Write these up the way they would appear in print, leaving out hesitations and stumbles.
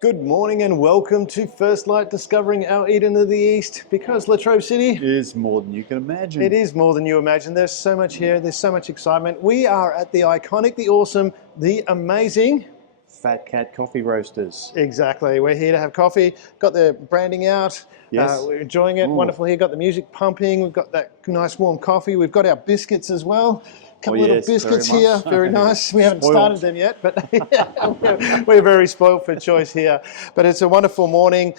Good morning and welcome to First Light, discovering our Eden of the East, because Latrobe City is more than you can imagine. It is more than you imagine. There's so much here, there's so much excitement. We are at the iconic, the awesome, the amazing Fat Cat Coffee Roasters. Exactly. We're here to have coffee. Got the branding out. Yes. We're enjoying it. Ooh. Wonderful here. Got the music pumping. We've got that nice warm coffee. We've got our biscuits as well. A couple little biscuits here. Very nice. We haven't started them yet, but we're very spoiled for choice here. But it's a wonderful morning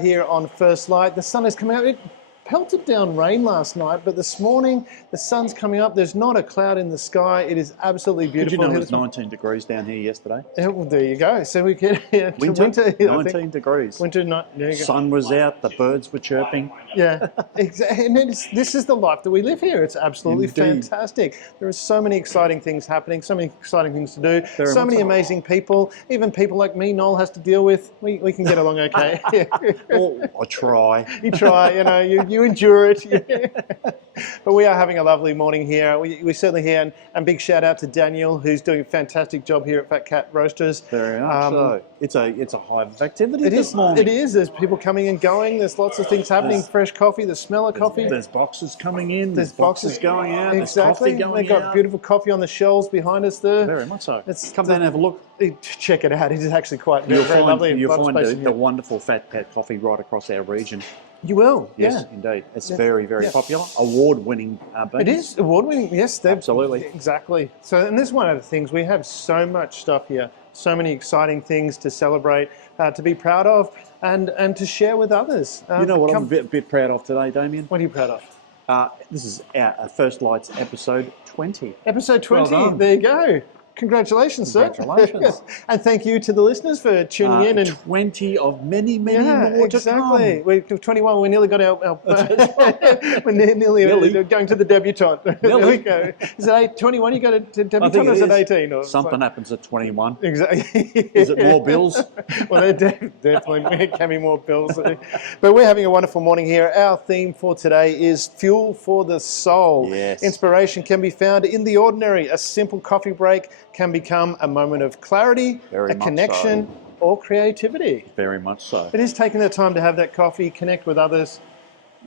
here on First Light. The sun is coming out. It pelted down rain last night, but this morning the sun's coming up. There's not a cloud in the sky. It is absolutely beautiful. Did you know it was 19 degrees down here yesterday? Yeah, well, there you go. So we get winter 19 degrees. Winter, there you go. Sun was out. The birds were chirping. Yeah, exactly. And this is the life that we live here. It's absolutely fantastic. There are so many exciting things happening. So many exciting things to do. So many amazing people. Even people like me, Noel has to deal with. We can get along okay. Oh, I try. You try. You know, you endure it. But we are having a lovely morning here. We're certainly here, and big shout out to Daniel, who's doing a fantastic job here at Fat Cat Roasters. Very much so. It's a hive of activity this morning. It is. There's people coming and going. There's lots of things happening. Fresh coffee, the smell of coffee. There's boxes coming in. There's boxes going out. Exactly. There's coffee going out. They've got beautiful coffee on the shelves behind us there. Very much so. Come down and have a look. Check it out. It is actually quite very lovely. You'll find the wonderful Fat Cat coffee right across our region. You will, yes, indeed. It's very, very popular. Award-winning beans. It is award-winning, yes. Absolutely. Exactly. So, and this is one of the things, we have so much stuff here, so many exciting things to celebrate, to be proud of, and to share with others. You know what I'm a bit proud of today, Damien? What are you proud of? This is our First Lights episode 20. Episode 20, well, there you go. Congratulations, sir. Congratulations. And thank you to the listeners for tuning in. And 20 of many more to come. We're 21. We nearly got our we're nearly going to the debutante. There we go. Is it 21 you go to debutante, or is it 18? Or something happens at 21. Exactly. Is it more bills? Well, definitely can be more bills. But we're having a wonderful morning here. Our theme for today is Fuel for the Soul. Yes. Inspiration can be found in the ordinary. A simple coffee break can become a moment of clarity, a connection, or creativity. Very much so. It is taking the time to have that coffee, connect with others,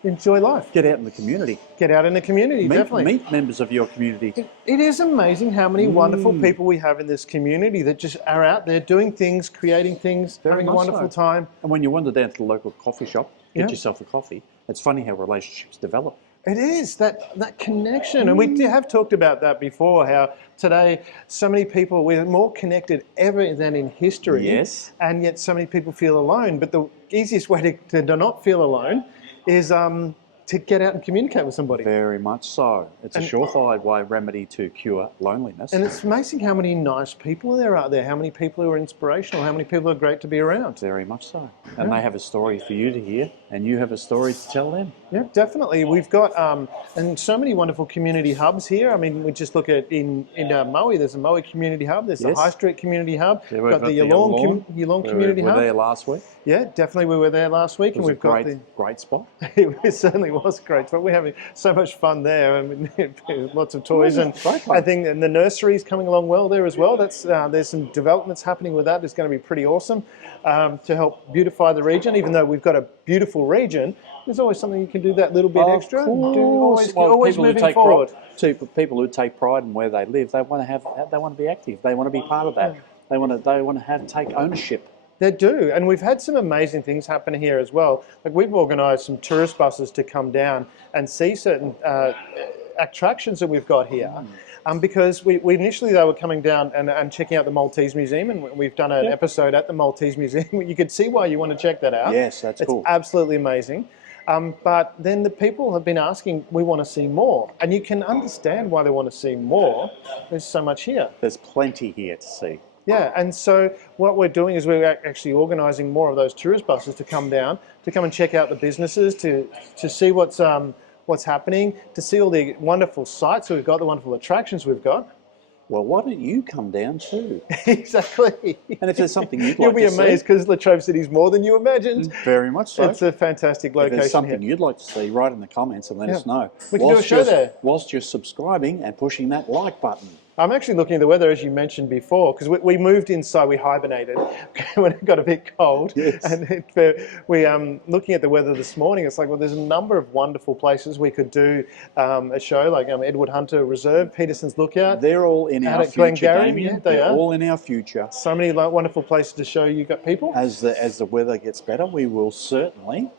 enjoy life. Get out in the community. Get out in the community, definitely. Meet members of your community. It is amazing how many wonderful people we have in this community that just are out there doing things, creating things, having a wonderful time. And when you wander down to the local coffee shop, get yourself a coffee, it's funny how relationships develop. It is, that connection. And we have talked about that before, how today so many people, we're more connected ever than in history. Yes. And yet so many people feel alone. But the easiest way to not feel alone is to get out and communicate with somebody. Very much so. It's a surefire remedy to cure loneliness. And it's amazing how many nice people there are there, how many people who are inspirational, how many people are great to be around. Very much so. And they have a story for you to hear, and you have a story to tell them. Yeah, definitely. We've got and so many wonderful community hubs here. I mean, we just look at in Moe, there's a Moe community hub, there's the High Street community hub, we've got the Yalong community hub. We were there last week. Yeah, definitely we were there last week. It was a great spot. It certainly was great spot. We're having so much fun there. I mean, lots of toys, and I think and the nursery is coming along well there as well. That's there's some developments happening with that. It's going to be pretty awesome to help beautify the region. Even though we've got a beautiful region, there's always something you can do that little bit extra. Always moving forward. People who take pride in where they live, they want to be active. They want to be part of that. They want to take ownership. They do, and we've had some amazing things happen here as well. Like we've organised some tourist buses to come down and see certain attractions that we've got here. Because we initially they were coming down and checking out the Maltese Museum, and we've done an episode at the Maltese Museum. You could see why you want to check that out. Yes, that's cool. It's absolutely amazing. But then the people have been asking, we want to see more. And you can understand why they want to see more. There's so much here. There's plenty here to see. Yeah, and so what we're doing is we're actually organising more of those tourist buses to come down, to come and check out the businesses, to see what's happening, to see all the wonderful sites we've got, the wonderful attractions we've got. Well, why don't you come down too? Exactly. And if there's something you'd like You'll be amazed because Latrobe City's more than you imagined. Very much so. It's a fantastic location. If there's something you'd like to see, write in the comments and let us know. We can do a show there. Whilst you're subscribing and pushing that like button. I'm actually looking at the weather, as you mentioned before, because we moved inside, we hibernated when it got a bit cold. Yes. And we looking at the weather this morning, it's like, well, there's a number of wonderful places we could do a show, like Edward Hunter Reserve, Peterson's Lookout. They're all in our future, Damien. Yeah, they are. All in our future. So many wonderful places to show you got people. As the weather gets better, we will certainly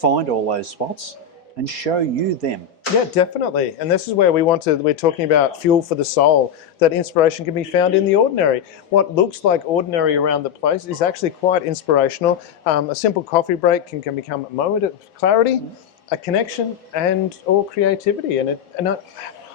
find all those spots and show you them. Yeah, definitely. And this is where we're talking about fuel for the soul, that inspiration can be found in the ordinary. What looks like ordinary around the place is actually quite inspirational. A simple coffee break can become a moment of clarity, a connection, and or creativity.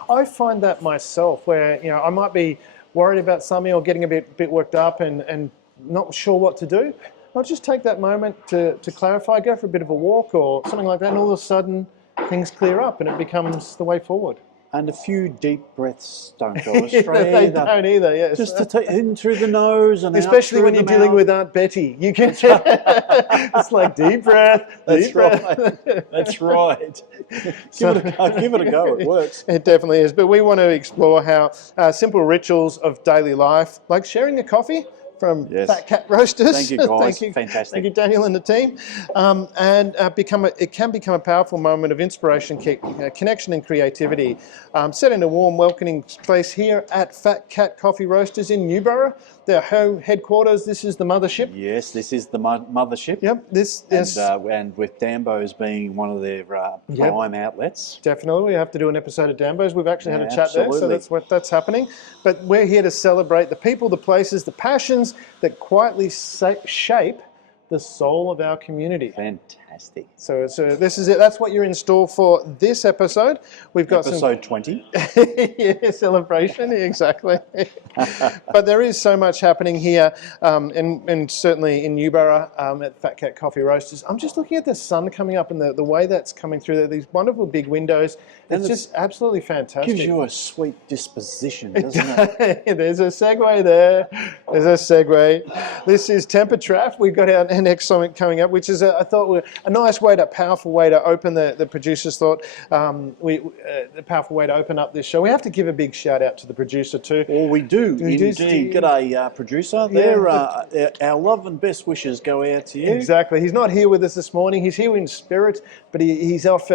I find that myself, where I might be worried about something or getting a bit worked up and not sure what to do. I'll just take that moment to clarify, go for a bit of a walk or something like that, and all of a sudden things clear up and it becomes the way forward. And a few deep breaths don't go astray. They don't either, yes. Just to take in through the nose and especially out when you're through the dealing mouth. with Aunt Betty. You can. It's like deep breath. That's right. That's right. Give it a go. It works. It definitely is. But we want to explore how simple rituals of daily life, like sharing a coffee from Fat Cat Roasters. Thank you, guys. Thank you. Fantastic. Thank you, Daniel and the team. It can become a powerful moment of inspiration, connection and creativity. Set in a warm, welcoming place here at Fat Cat Coffee Roasters in Newborough. Their home headquarters. This is the mothership. Yes, this is the mothership. Yep. And with Dambo's being one of their prime outlets. Definitely, we have to do an episode of Dambo's. We've actually had a chat there, so that's happening. But we're here to celebrate the people, the places, the passions that quietly shape the soul of our community. Fantastic. So this is it. That's what you're in store for this episode. We've got episode 20. Yeah, celebration, exactly. But there is so much happening here, and certainly in Newborough at Fat Cat Coffee Roasters. I'm just looking at the sun coming up and the way that's coming through there. These wonderful big windows. It's just absolutely fantastic. Gives you a sweet disposition, doesn't it? There's a segue there. There's a segue. This is Temper Trap. We've got our next song coming up, which is I thought a nice way, powerful way to open the producers thought. The powerful way to open up this show. We have to give a big shout out to the producer too. Well, we do indeed. G'day, producer. Yeah. Our love and best wishes go out to you. Exactly. He's not here with us this morning. He's here in spirit, but he's off.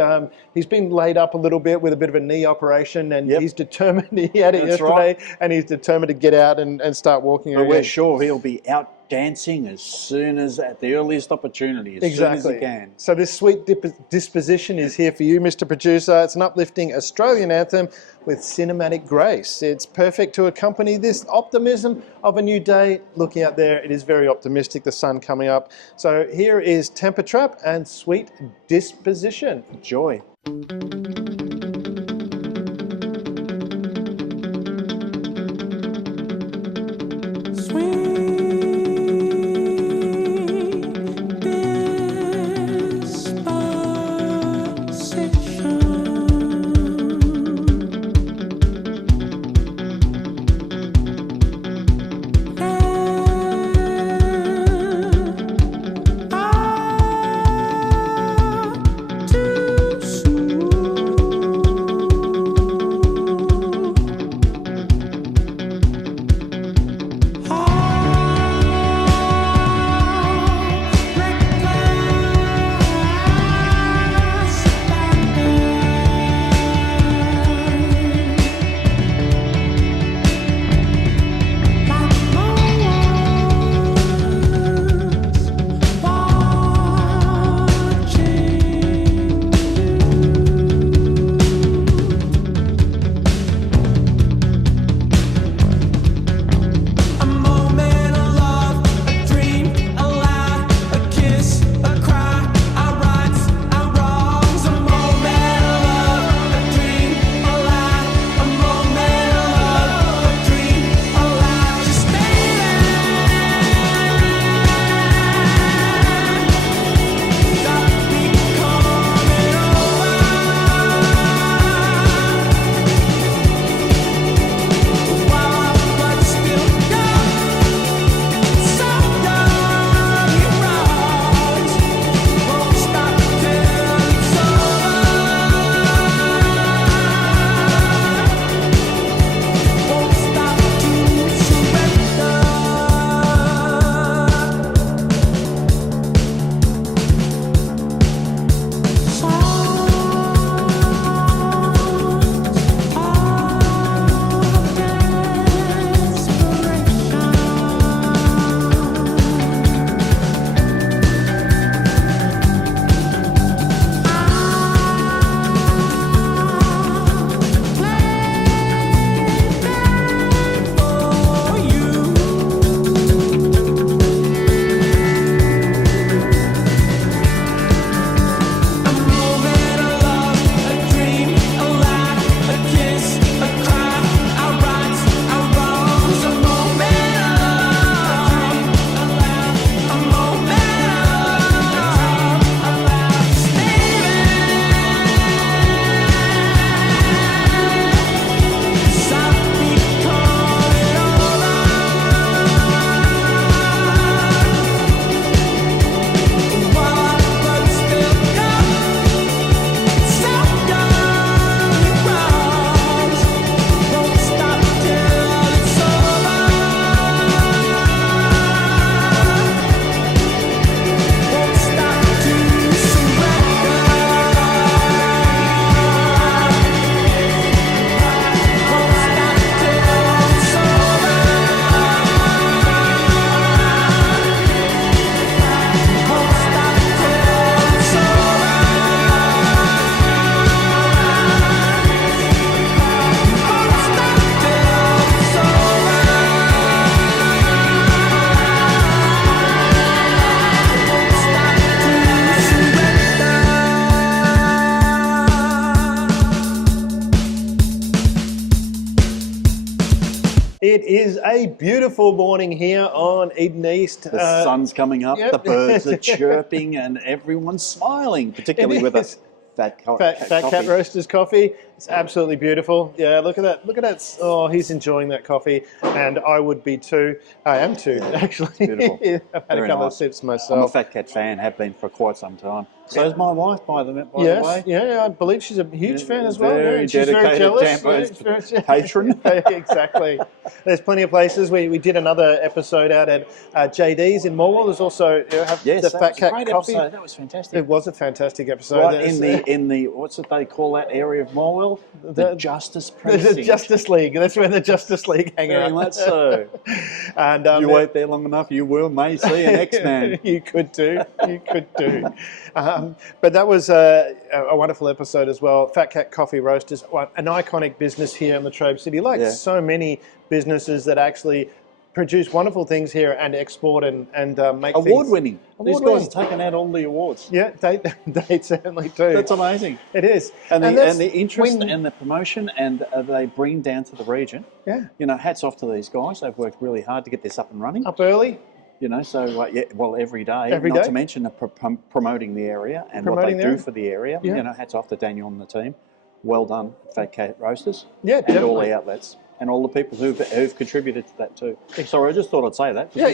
He's been laid up a little bit with a bit of a knee operation, and he's determined. He had it yesterday, and he's determined to get out and start walking. But we're sure he'll be out dancing as soon as, at the earliest opportunity, as soon as he can. So this sweet disposition is here for you, Mr. Producer. It's an uplifting Australian anthem with cinematic grace. It's perfect to accompany this optimism of a new day. Looking out there, it is very optimistic, the sun coming up. So here is Temper Trap and Sweet Disposition. Joy. Too soon. is a beautiful morning here on Eden East. The sun's coming up, yep. the birds are chirping, and everyone's smiling, particularly with a Fat Cat Roasters coffee. It's absolutely beautiful. Yeah, look at that. Look at that. Oh, he's enjoying that coffee, and I would be too. I am too, actually. Beautiful. I've had a couple of sips myself. I'm a Fat Cat fan, have been for quite some time. So is my wife, by the way. Yeah, I believe she's a huge fan as well. Very She's very jealous. Patron. Exactly. There's plenty of places. We did another episode out at JD's in Morwell. There's also the Fat Cat coffee. Episode. That was fantastic. It was a fantastic episode. Right in the what's it they call that area of Morwell? The Justice Precinct. The Justice League. That's where the Justice League hang out. Very much so. And you wait there long enough, you may see an X-Man. You could do. You could do. But that was a wonderful episode as well. Fat Cat Coffee Roasters, an iconic business here in Latrobe City, like so many businesces that actually produce wonderful things here and export and make award-winning. These guys are taking out all the awards. Yeah, they certainly do. That's amazing. It is. And the interest and the promotion and they bring down to the region. Yeah. You know, hats off to these guys. They've worked really hard to get this up and running. Up early. You know, so every day. Every not day. to mention promoting the area and what they do for the area. Yeah. You know, hats off to Daniel and the team. Well done, Fat Cat Roasters. Yeah, and definitely. all the outlets. And all the people who've contributed to that too. Sorry, I just thought I'd say that. Yeah,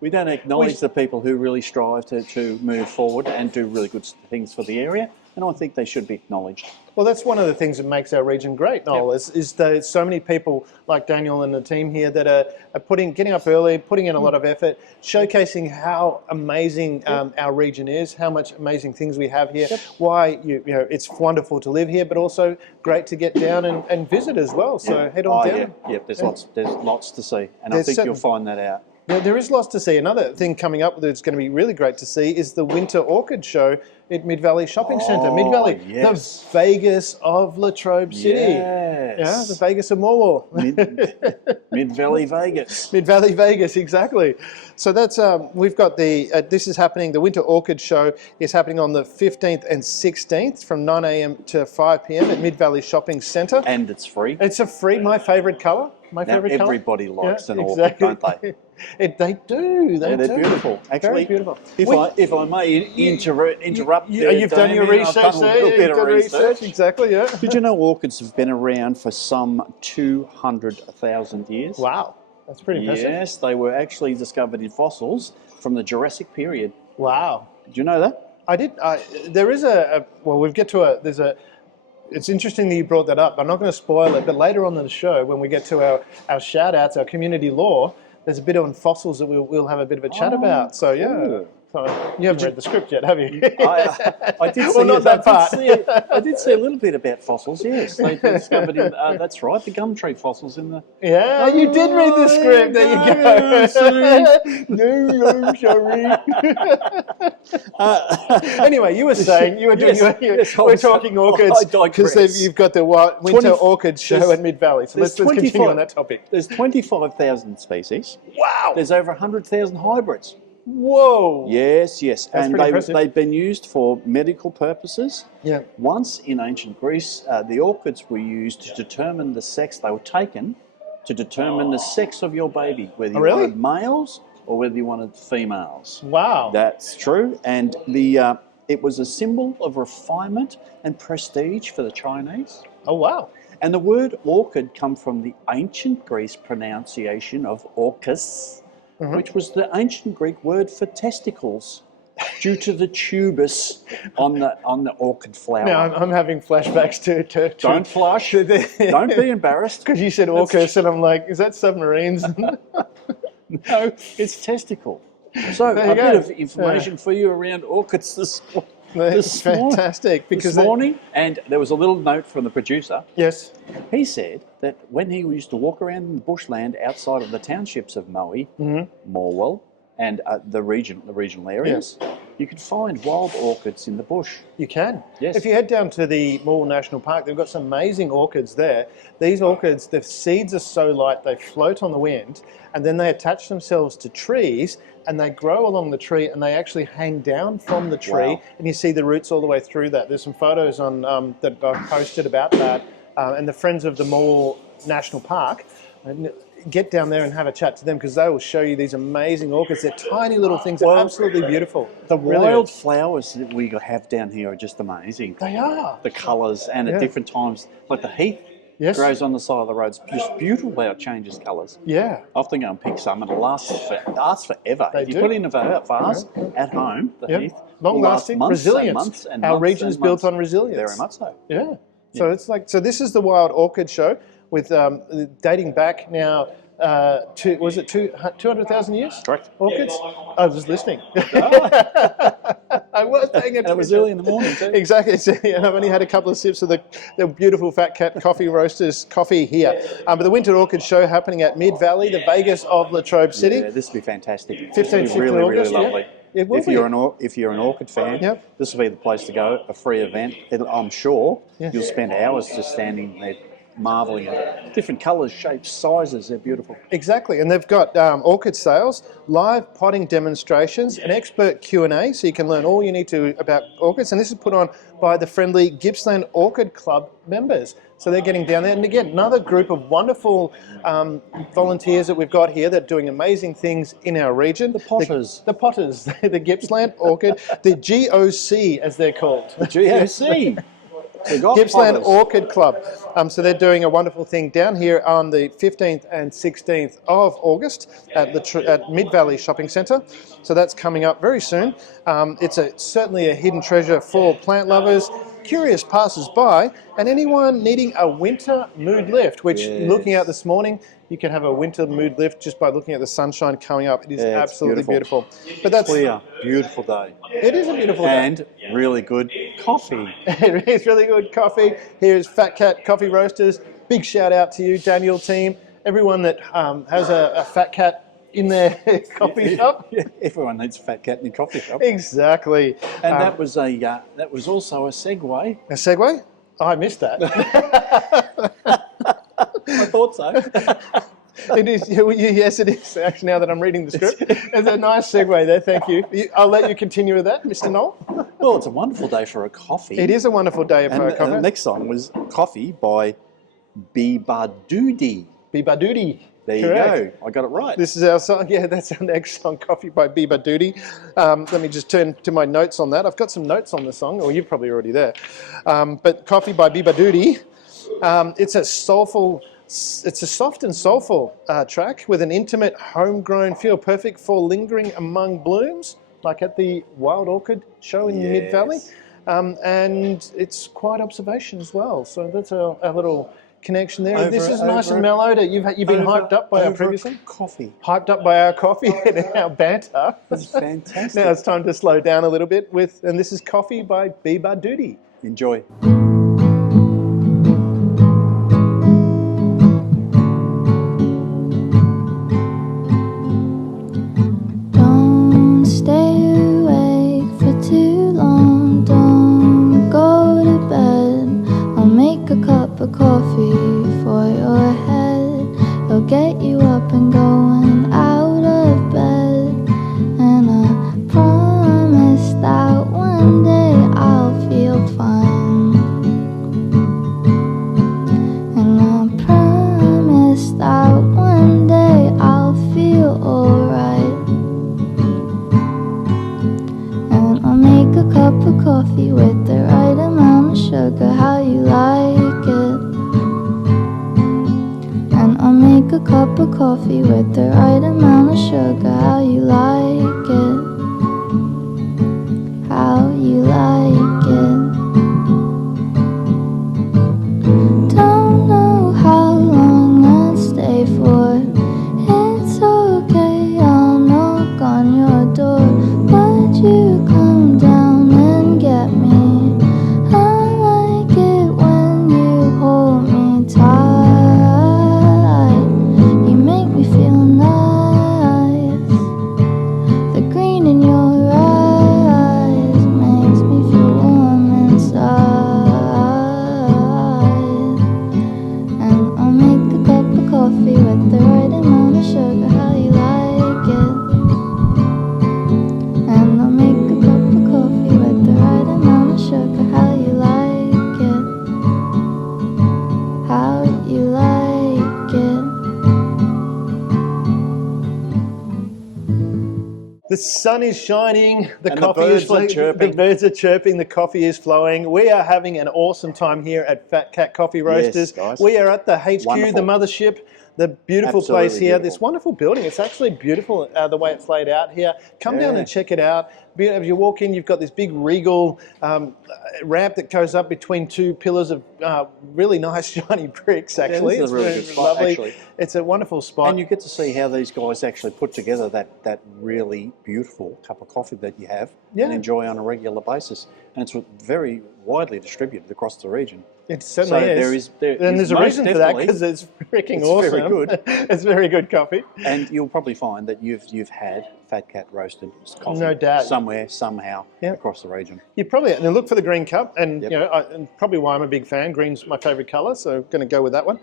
We don't acknowledge the people who really strive to move forward and do really good things for the area, and I think they should be acknowledged. Well, that's one of the things that makes our region great, Noel, is that so many people like Daniel and the team here that are getting up early, putting in a lot of effort, showcasing how amazing our region is, how much amazing things we have here, why it's wonderful to live here, but also great to get down and visit as well. So head on down. Yeah, there's lots to see, and I think you'll find that out. There is lots to see. Another thing coming up that's going to be really great to see is the Winter Orchid Show at Mid Valley Shopping Centre. Mid Valley, the Vegas of Latrobe City. Yes. Yeah, the Vegas of Morwell. Mid Valley Vegas. Mid Valley Vegas, exactly. So that's we've got this is happening. The Winter Orchid Show is happening on the 15th and 16th from 9 a.m. to 5 p.m. at Mid Valley Shopping Centre. And it's free. It's a free. My favourite colour. Everybody likes an orchid, don't they? They do. They're beautiful. Actually, very beautiful. If I may interrupt, you've done your research I've done a little bit of research. Exactly. Yeah. Did you know orchids have been around for some 200,000 years? Wow, that's pretty impressive. Yes, they were actually discovered in fossils from the Jurassic period. Wow. Did you know that? I did. There is it's interesting that you brought that up. I'm not going to spoil it, but later on in the show, when we get to our shout-outs, our community law, there's a bit on fossils that we'll have a bit of a chat about. So, yeah. Cool. So, you haven't read the script yet, have you? I did see not that part. I did see a little bit about fossils, yes. They discovered, that's right, the gum tree fossils in the... Yeah, you did read the script. There you go. No, sorry. Anyway, you were saying, you were doing, we're talking orchids because you've got the Winter Orchid Show at Mid Valley. So let's continue on that topic. There's 25,000 species. Wow. There's over 100,000 hybrids. Whoa! Yes. That's and they've been used for medical purposes. Yeah. Once in ancient Greece, the orchids were used to determine the sex. They were taken to determine the sex of your baby, whether you wanted males or whether you wanted females. Wow. That's true. And it was a symbol of refinement and prestige for the Chinese. Oh, wow. And the word orchid come from the ancient Greece pronunciation of orchis, which was the ancient Greek word for testicles, due to the tubus on the orchid flower. Now I'm having flashbacks to Don't flush. Don't be embarrassed. Because you said orcus, and I'm like, is that submarines? No, it's testicle. So a bit of information for you around orchids this fantastic. Because this morning, and there was a little note from the producer. Yes. He said that when he used to walk around in the bushland outside of the townships of Moe, Morwell, and the regional areas, you could find wild orchids in the bush. You can. Yes. If you head down to the Morwell National Park, they've got some amazing orchids there. These orchids, the seeds are so light, they float on the wind, and then they attach themselves to trees, and they grow along the tree, and they actually hang down from the tree, and you see the roots all the way through that. There's some photos on that I've posted about that, and the Friends of the Morwell National Park And get down there and have a chat to them because they will show you these amazing orchids. They're tiny little things. They're absolutely beautiful. The Really wild is. flowers that we have down here are just amazing. They are. The colours and at different times, like the heath grows on the side of the road. It's just beautiful how it changes colours. Yeah. I often go and pick some and it lasts forever. If you put it in a vase at home, the heath long lasting, resilient. Our region is built on resilience. Very much so. Yeah. So it's like, so this is the Wild Orchid Show with dating back now to, was it 200,000 years? Correct. Orchids? I was listening. I was paying attention. And it was early in the morning too. Exactly. And I've only had a couple of sips of the beautiful Fat Cat Coffee Roasters coffee here. But the Winter Orchid Show happening at Mid Valley, the Vegas of Latrobe City. Yeah, this will be fantastic. 15th, 16th really, August, really lovely. It will if you're an orchid fan, this will be the place to go. A free event. I'm sure you'll spend hours just standing there marvelling at different colours, shapes, sizes. They're beautiful. Exactly, and they've got orchid sales, live potting demonstrations, an expert Q&A, so you can learn all you need to about orchids. And this is put on by the friendly Gippsland Orchid Club members. So they're getting down there. And again, another group of wonderful volunteers that we've got here that are doing amazing things in our region. The potters. The potters, the Gippsland Orchid, the GOC as they're called. The GOC. Gippsland Orchid Club. So they're doing a wonderful thing down here on the 15th and 16th of August at Mid Valley Shopping Centre. So that's coming up very soon. It's certainly a hidden treasure for plant lovers, curious passers-by, and anyone needing a winter mood lift, which looking out this morning, you can have a winter mood lift just by looking at the sunshine coming up. It is absolutely beautiful. But that's clear, beautiful day. It is a beautiful day. And really good coffee. It is really good coffee. Here's Fat Cat Coffee Roasters. Big shout out to you, Daniel team. Everyone that has a Fat Cat in their coffee shop. Yeah, everyone needs a Fat Cat in their coffee shop. Exactly. And that was also a segue. A segue? Oh, I missed that. I thought so. It is. Yes, it is. Actually, now that I'm reading the script, it's a nice segue there. Thank you. I'll let you continue with that, Mr. Knoll. Well, it's a wonderful day for a coffee. It is a wonderful day for a coffee. The next song was Coffee by Beabadoobee. Beebadoobee. There you go. I got it right. This is our song. Yeah, that's our next song, Coffee by Beabadoobee. Let me just turn to my notes on that. I've got some notes on the song, or you're probably already there. But Coffee by Beabadoobee. It's a soft and soulful track with an intimate, homegrown feel, perfect for lingering among blooms, like at the Wild Orchid Show in Mid Valley. And it's quiet observation as well. So that's a little connection there. This is nice and mellowed. You've been hyped up by our previous one? Coffee. Hyped up by our coffee and our banter. That's fantastic. Now it's time to slow down a little bit and this is Coffee by Beabadoobee. Enjoy. Don't stay awake for too long. Don't go to bed. I'll make a cup of coffee for your head. It'll get you up and going out of bed. And I promise that one day I'll feel fine. And I promise that one day I'll feel alright. And I'll make a cup of coffee with the right amount of sugar, how you like it. And I'll make a cup of coffee with the right amount of sugar, how you like it. How you like it. Don't know how long I'll stay for. It's okay, I'll knock on your door. Would you come down and get me? I like it when you hold me tight. You make me feel nice. The green in your eyes makes me feel warm inside. And I'll make a cup of coffee with the right amount of sugar, how you like it. And I'll make a cup of coffee with the right amount of sugar, how you like it. How you like it. The sun is shining, the And coffee the is birds are flowing, chirping. the birds are chirping, the coffee is flowing. We are having an awesome time here at Fat Cat Coffee Roasters. guys. We are at the HQ, Wonderful. the mothership, the beautiful Absolutely place here, beautiful. this wonderful building. It's actually beautiful the way it's laid out here. Come down Yeah. and check it out. As you walk in, you've got this big regal ramp that goes up between two pillars of really nice shiny bricks, actually. this is a really good spot, lovely. actually. It's a wonderful spot. And you get to see how these guys actually put together that really beautiful cup of coffee that you have Yeah. and enjoy on a regular basis. And it's very widely distributed across the region. It certainly So is. there And is there's a most reason for that definitely- because it's freaking It's awesome. very good. It's very good coffee. And you'll probably find that you've had Fat Cat roasted coffee No doubt. somewhere, somehow Yeah. across the region. You probably and look for the green cup, and Yep. you know, and probably why I'm a big fan. Green's my favourite colour, so I'm going to go with that one.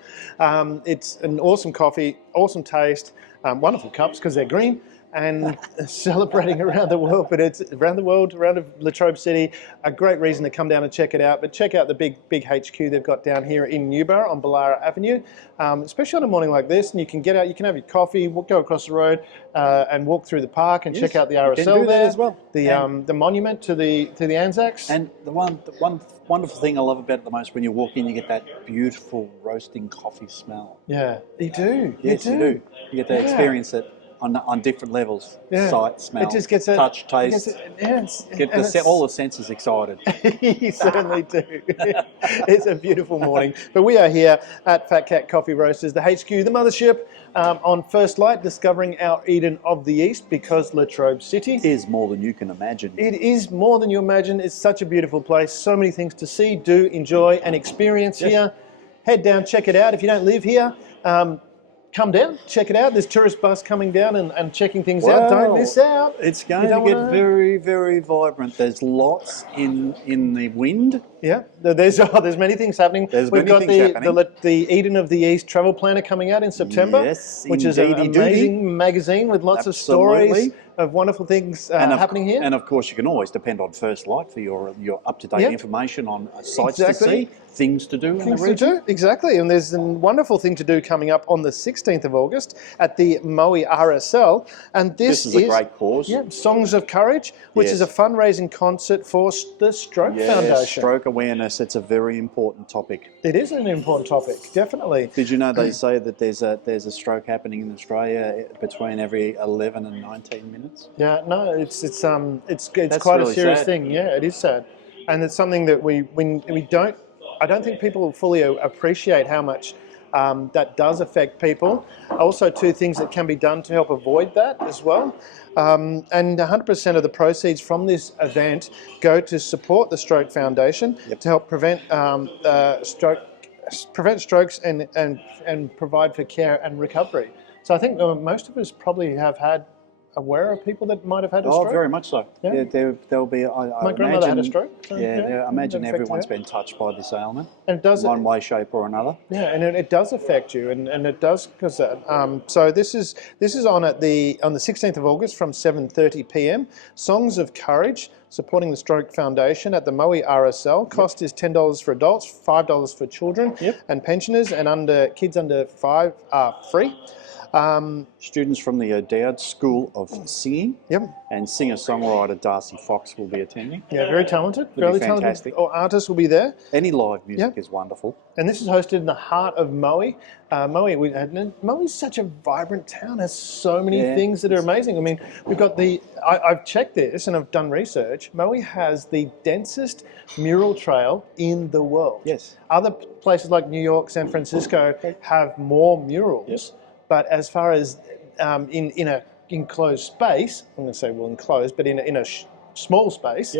It's an awesome coffee, awesome taste, wonderful cups because they're green. And celebrating around the world, but it's around the world, around Latrobe City, a great reason to come down and check it out. But check out the big HQ they've got down here in Newborough on Ballara Avenue, especially on a morning like this. And you can get out, you can have your coffee, go across the road, and walk through the park and check out the you RSL can do that there as well. The monument to the Anzacs. And the one wonderful thing I love about it the most, when you walk in, you get that beautiful roasting coffee smell. Yeah, you do. Yes, you do. You get to Yeah. experience it on different levels. Yeah. Sight, smell, It just gets a touch, taste. Get All the senses excited. You certainly do. It's a beautiful morning. But we are here at Fat Cat Coffee Roasters, the HQ, the mothership, on First Light, discovering our Eden of the East, because Latrobe City Is more than you can imagine. it is more than you imagine. It's such a beautiful place. So many things to see, do, enjoy, and experience Yes. here. Head down, check it out. If you don't live here, come down, check it out. There's tourist bus coming down and checking things out. Don't Well, miss out. It's You going to don't get wanna- very, very vibrant. There's lots in the wind. Yeah, there's many things happening. There's We've many got things happening. the Eden of the East travel planner coming out in September, Yes, which is an indeedy-doody. amazing magazine with lots of Absolutely. stories of wonderful things happening here. And of course, you can always depend on First Light for your up-to-date Yep. information on sites Exactly. to see, things to do in Things the to region. do, exactly. And there's a wonderful thing to do coming up on the 16th of August at the Moe RSL. And This is a great cause. Yeah, Songs of Courage, which is a Yes. fundraising concert for the Stroke Yes, Foundation. stroke awareness. It's a very important topic. It is an important topic, definitely. Did you know they say that there's a stroke happening in Australia between every 11 and 19 minutes? Yeah, no, it's That's quite a really serious sad. thing. Yeah, it is sad, and it's something that we don't. I don't think people fully appreciate how much that does affect people. Also, two things that can be done to help avoid that as well. And 100% of the proceeds from this event go to support the Stroke Foundation to help prevent strokes and provide for care and recovery. So I think most of us probably have had aware of people that might have had a stroke. Oh, very much so. Yeah. There'll be. My grandmother had a stroke. So, I imagine it affected everyone's her. been touched by this ailment, And it does. one way, shape, or another. Yeah, and it does affect you, and it does because so this is on the 16th of August from 7:30 p.m. Songs of Courage, supporting the Stroke Foundation at the Moe RSL. Cost is $10 for adults, $5 for children and pensioners, and kids under 5 are free. Students from the O'Dowd School of Singing Yep. and singer-songwriter Darcy Fox will be attending. Yeah, very talented, be fairly fantastic. talented artists will be there. Any live music Yep. is wonderful. And this is hosted in the heart of Moe. Moe is such a vibrant town. Has so many Yeah. things that are amazing. I mean, we've got I've checked this and I've done research. Moe has the densest mural trail in the world. Yes. Other places like New York, San Francisco have more murals. But as far as in a enclosed space, I'm going to say enclosed, but in a small space,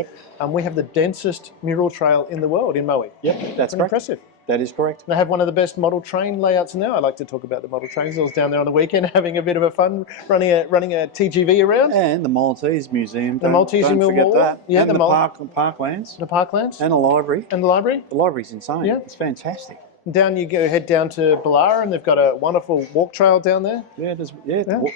we have the densest mural trail in the world in Moe. Yep, that's Pretty correct. impressive. That is correct. They have one of the best model train layouts now. I like to talk about the model trains. I was down there on the weekend having a bit of a fun running a TGV around. And the Maltese Museum. The Maltese don't forget Museum, that. yeah, and the the Parklands. The parklands And a library. and the library. The library's insane. Yeah. It's fantastic. Down you go, head down to Bellara, and they've got a wonderful walk trail down there. Yeah,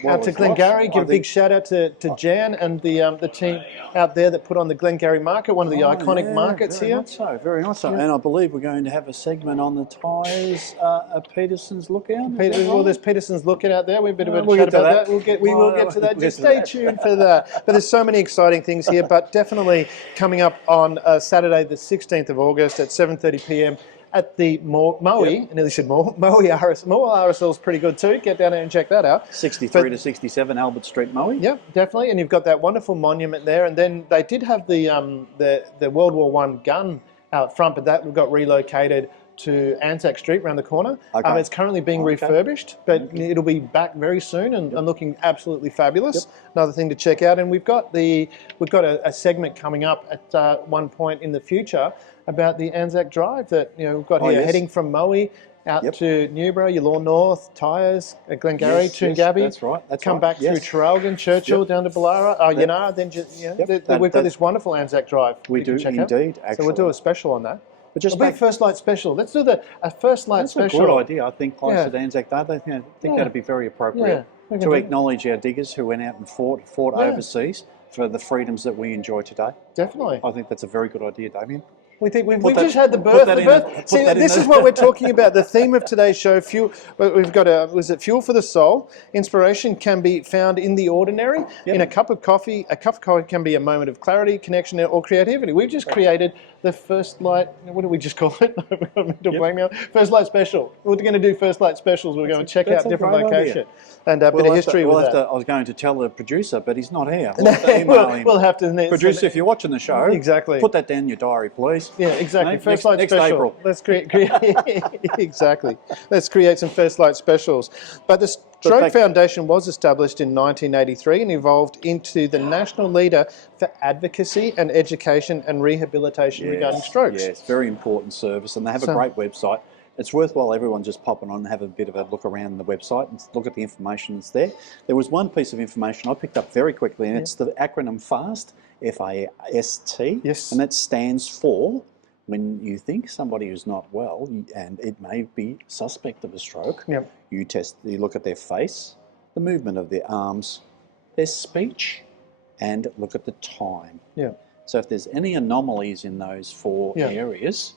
Out to Glengarry. Give a big shout out to Jan and the team out there that put on the Glengarry Market, one of the iconic markets very here. Much so, very much so. And I believe we're going to have a segment on the tyres at Peterson's Lookout. Well, there's Peterson's Lookout out there. We've been a bit of chat about that. We will get to that. Just stay tuned for that. But there's so many exciting things here. But definitely coming up on Saturday, the 16th of August at 7:30 p.m. at the Moe, I nearly said Moe RSL is pretty good too. Get down there and check that out. 63 to 67 Albert Street, Moe. Yeah, definitely. And you've got that wonderful monument there. And then they did have the World War I gun out front, but that got relocated to Anzac Street around the corner. Okay. It's currently being refurbished, but it'll be back very soon and looking absolutely fabulous. Another thing to check out. And we've got a segment coming up at one point in the future about the Anzac Drive that we've got here, heading from Moe out to Newborough, your Lawn North, Tyres, Glengarry, Toongabbie. That's right. Come back through Traralgon, Churchill, down to Bellara, Yanara, then we've got this wonderful Anzac Drive. We do indeed, actually. So we'll do a special on that. But just a big First Light special. Let's do a First Light special. That's a good idea. I think close to Anzac Day, I think that'd be very appropriate to acknowledge our diggers who went out and fought overseas for the freedoms that we enjoy today. Definitely. I think that's a very good idea, Damien. We think we've just had the birth. See, this is what we're talking about. The theme of today's show, fuel. We've got fuel for the soul. Inspiration can be found in the ordinary. In a cup of coffee. A cup of coffee can be a moment of clarity, connection, or creativity. We've just created the First Light. What do we just call it? Blank now. First Light special. We're going to do First Light specials. We're going to check out different locations and a bit of history with that. I was going to tell the producer, but he's not here. We'll have to. Producer, if you're watching the show, exactly, put that down in your diary, please. Yeah, exactly. First Light next special. April. Let's create exactly. Let's create some First Light specials. But the Stroke Foundation was established in 1983 and evolved into the national leader for advocacy and education and rehabilitation regarding strokes. Yes, very important service, and they have a great website. It's worthwhile everyone just popping on and have a bit of a look around the website and look at the information that's there. There was one piece of information I picked up very quickly, and it's the acronym FAST, F-A-S-T, and that stands for when you think somebody who's not well and it may be suspect of a stroke, you look at their face, the movement of their arms, their speech, and look at the time. So if there's any anomalies in those four areas,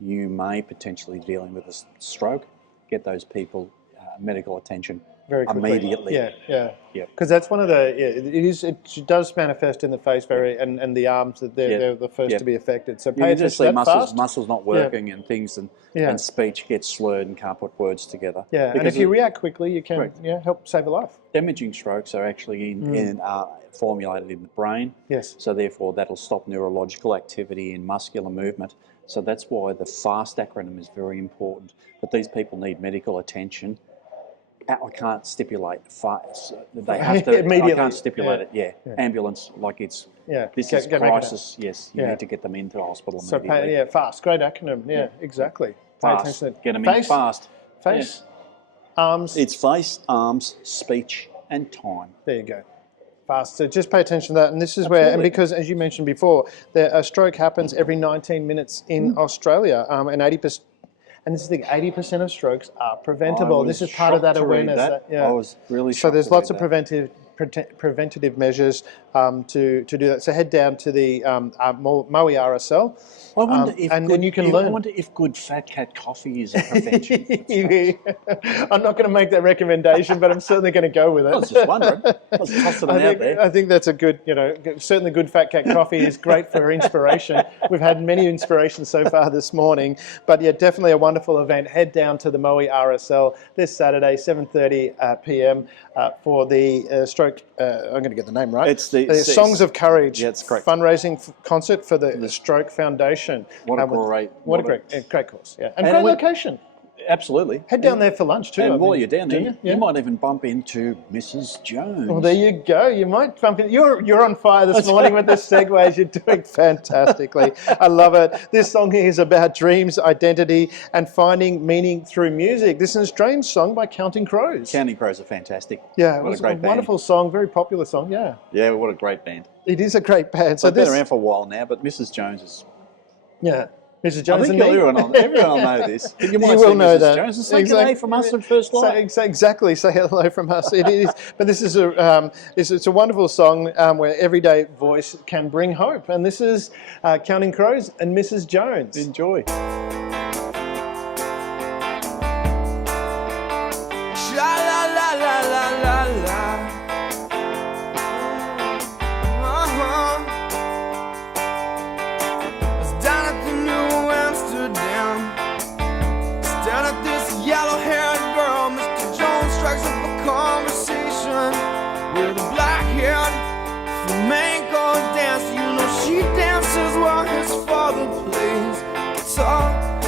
you may potentially be dealing with a stroke. Get those people medical attention very quickly. Immediately. Because that's one of the it does manifest in the face and the arms that they're the first to be affected. So pay attention to that muscles not working and things and speech gets slurred and can't put words together. And if you react quickly, you can help save a life. Damaging strokes are actually formulated in the brain. So therefore that'll stop neurological activity and muscular movement. So that's why the FAST acronym is very important. But these people need medical attention. I can't stipulate fast. They have to immediately. I can't stipulate it. Ambulance, like it's this is crisis. Yes, you need to get them into hospital immediately. So FAST, great acronym. Exactly. Fast. Get them in fast. Face, arms. It's face, arms, speech, and time. There you go. Fast. So just pay attention to that. And this is where, and because as you mentioned before, a stroke happens every 19 minutes in Australia, and 80%. And this is the thing, 80% of strokes are preventable. This is part of that awareness. I was really shocked. So there's lots of preventative measures to do that. So head down to the Moe RSL. I wonder if and you can learn. I wonder if good Fat Cat coffee is a prevention. I'm not going to make that recommendation, but I'm certainly going to go with it. I was just wondering. I was tossing it out there. I think that's a good, certainly good Fat Cat coffee is great for inspiration. We've had many inspirations so far this morning, but definitely a wonderful event. Head down to the Moe RSL this Saturday, 7:30 p.m. For the stroke. I'm going to get the name right. It's the Songs of Courage. Yeah, it's correct. Fundraising concert for the Stroke Foundation. What a great course. And great location. Absolutely. Head down there for lunch too. And while you're down there, you might even bump into Mrs. Jones. Well, there you go. You might bump into. You're on fire this morning with the segues. You're doing fantastically. I love it. This song here is about dreams, identity, and finding meaning through music. This is a strange song by Counting Crows. Counting Crows are fantastic. Yeah, it was a wonderful song, very popular song. Yeah. Yeah, what a great band. It is a great band. So they've been around for a while now, but Mrs. Jones is. Yeah. Mrs. Jones I think and me. everyone will know this. But you might will say know Mrs. that. Jones and say good day from us at First Light. Exactly. Say hello from us. It is. But this is it's a wonderful song where everyday voice can bring hope. And this is Counting Crows and Mrs. Jones. Enjoy. Flamenco dance, you know she dances while his father plays guitar.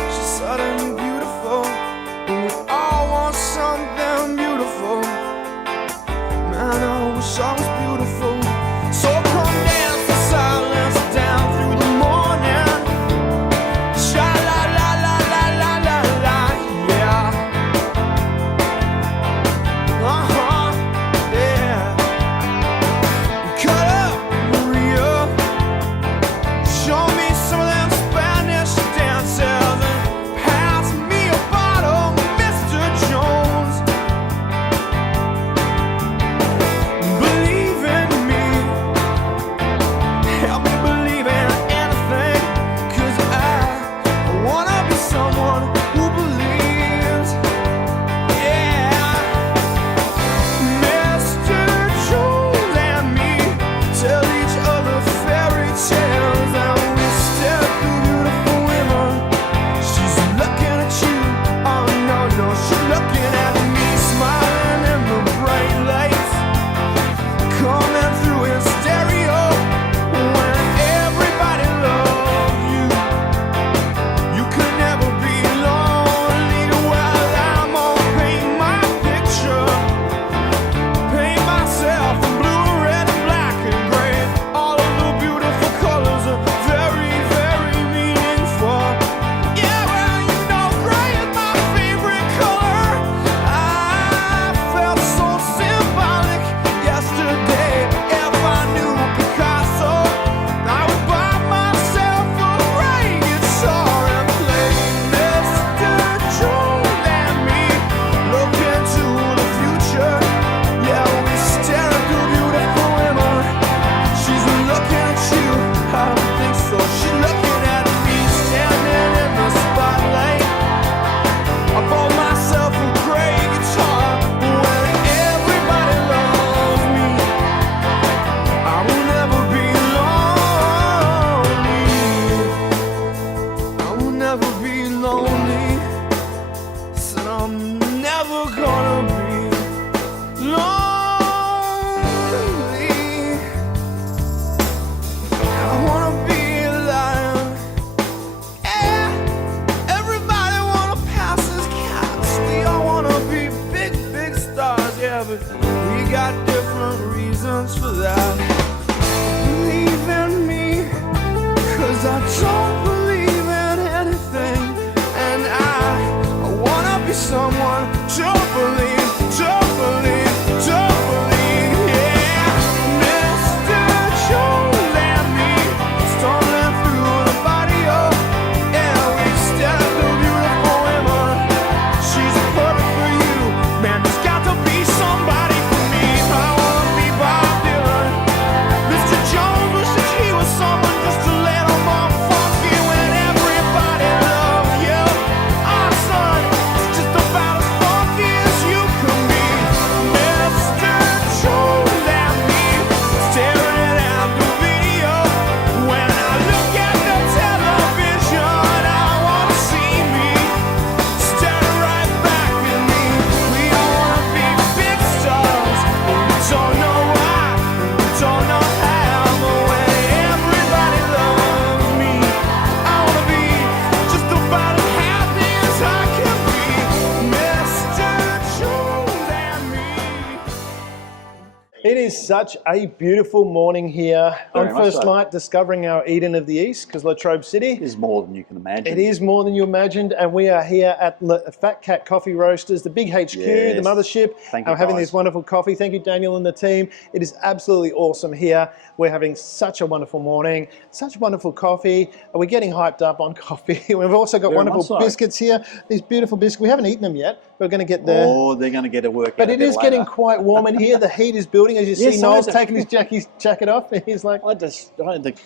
such a beautiful morning here Very on much First so. Light, discovering our Eden of the East, because Latrobe City Is more than you can imagine. it is more than you imagined, and we are here at Fat Cat Coffee Roasters, the big HQ, the Yes. mothership. Thank you, having guys. this wonderful coffee. Thank you, Daniel and the team. It is absolutely awesome here. We're having such a wonderful morning, such wonderful coffee. We're getting hyped up on coffee. We've also got Very wonderful much so. biscuits here. These beautiful biscuits. We haven't eaten them yet. We're going to get there. Oh, they're going to get a workout. But a it bit is later. getting quite warm in here. The heat is building. As you Yes, see, I Noel's had to- taking his jacket off. And he's like, I had to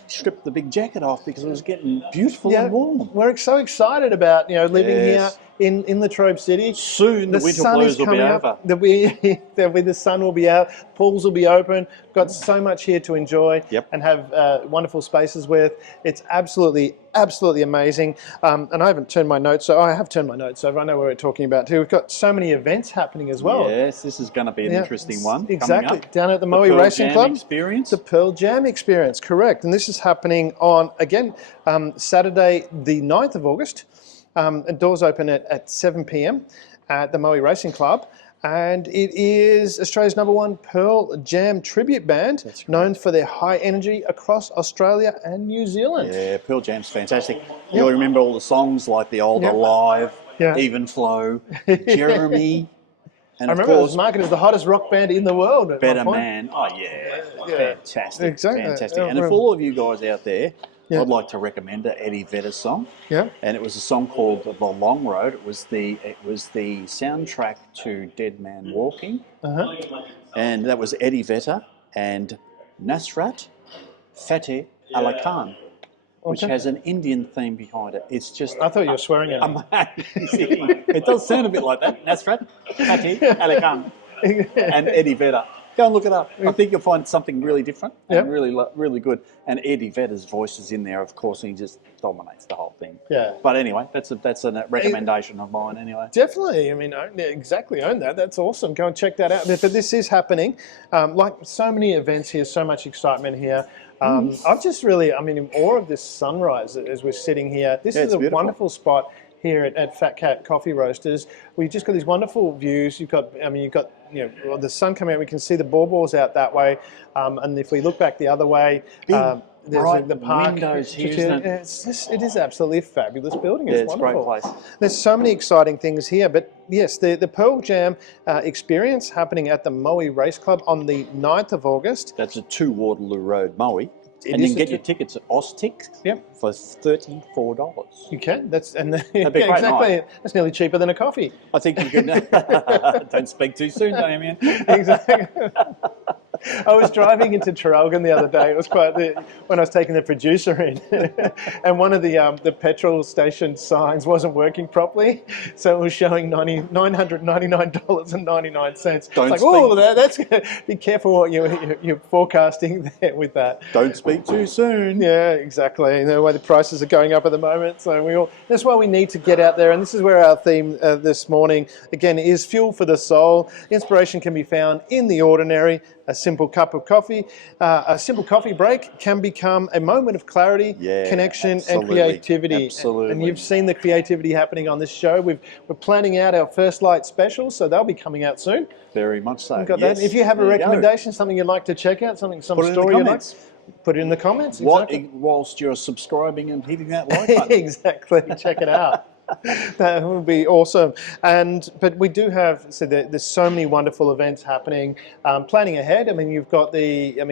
strip the big jacket off because it was getting beautiful yeah, and warm. we're so excited about living Yes. here in Latrobe City. Soon the winter sun blues is will be coming over. up. The sun will be out. Pools will be open. Got so much here to enjoy Yep. and have wonderful spaces with. It's absolutely amazing. And I haven't turned my notes. So I have turned my notes over. I know what we're talking about too. We've got so many events happening as well. Yes, this is going to be an Yeah, interesting one. Exactly. Coming up. Down at the The Moe Pearl Racing Jam Club. Experience. The Pearl Jam Experience, correct. And this is happening on, again, Saturday the 9th of August. And doors open at 7 p.m. at the Moe Racing Club. And it is Australia's #1 Pearl Jam tribute band, known for their high energy across Australia and New Zealand. Yeah, Pearl Jam's fantastic. You'll remember all the songs like the old Yep. Alive, Yeah. Even Flow, Jeremy, and I of remember it was course marketed as the hottest rock band in the world at Better one point. Man. Oh yeah, Yeah. fantastic, Exactly. fantastic. Yeah, And if all of you guys out there, Yeah. I'd like to recommend an Eddie Vedder song. Yeah. And it was a song called The Long Road. It was the soundtrack to Dead Man Walking, Uh-huh. and that was Eddie Vedder and Nasrat Fateh Ali Khan, which Okay. has an Indian theme behind it. It's just I thought you were swearing at me. it does sound a bit like that. Nasrat Fateh Ali Khan and Eddie Vedder. Go and look it up. I think you'll find something really different and Yep. really good. And Eddie Vedder's voice is in there, of course, and he just dominates the whole thing. Yeah. But anyway, that's a recommendation of mine anyway. Definitely. I mean, exactly own that. That's awesome. Go and check that out. But this is happening. Like so many events here, so much excitement here. I'm just really, in awe of this sunrise as we're sitting here. This Yeah, is it's a beautiful. wonderful spot here at Fat Cat Coffee Roasters. We've just got these wonderful views. You've got the sun coming out. We can see the baubles out that way. And if we look back the other way, there's bright the park. windows here, isn't it? It is absolutely a fabulous building. Yeah, It's it's a great wonderful. place. There's so many exciting things here, but yes, the Pearl Jam experience happening at the Moe Race Club on the 9th of August. That's a 2 Waterloo Road, Moe. It And you is can a get two- your tickets at Oztix Yep. for $34. You can. That'd be a great exactly. night. That's nearly cheaper than a coffee. I think you can. Don't speak too soon, Damien. Exactly. I was driving into Traralgon the other day. It was when I was taking the producer in, and one of the petrol station signs wasn't working properly, so it was showing $999.99. It's Don't like, speak- oh, that's be careful what you're forecasting there with that. Don't speak too soon. Yeah, exactly. The way the prices are going up at the moment, so that's why we need to get out there. And this is where our theme this morning again is fuel for the soul. Inspiration can be found in the ordinary. A simple cup of coffee, a simple coffee break can become a moment of clarity, Yeah, connection, absolutely, and creativity. absolutely. And you've seen the creativity happening on this show. We're planning out our First Light specials, so they'll be coming out soon. Very much so. We've got yes. that. If you have a There you go. recommendation, something you'd like to check out, some Put it in the story you'd like, comments. put it in the comments. What, Exactly. whilst you're subscribing and hitting that like button. Exactly. Check it out. That would be awesome. But we do have, there's so many wonderful events happening. Planning ahead, you've got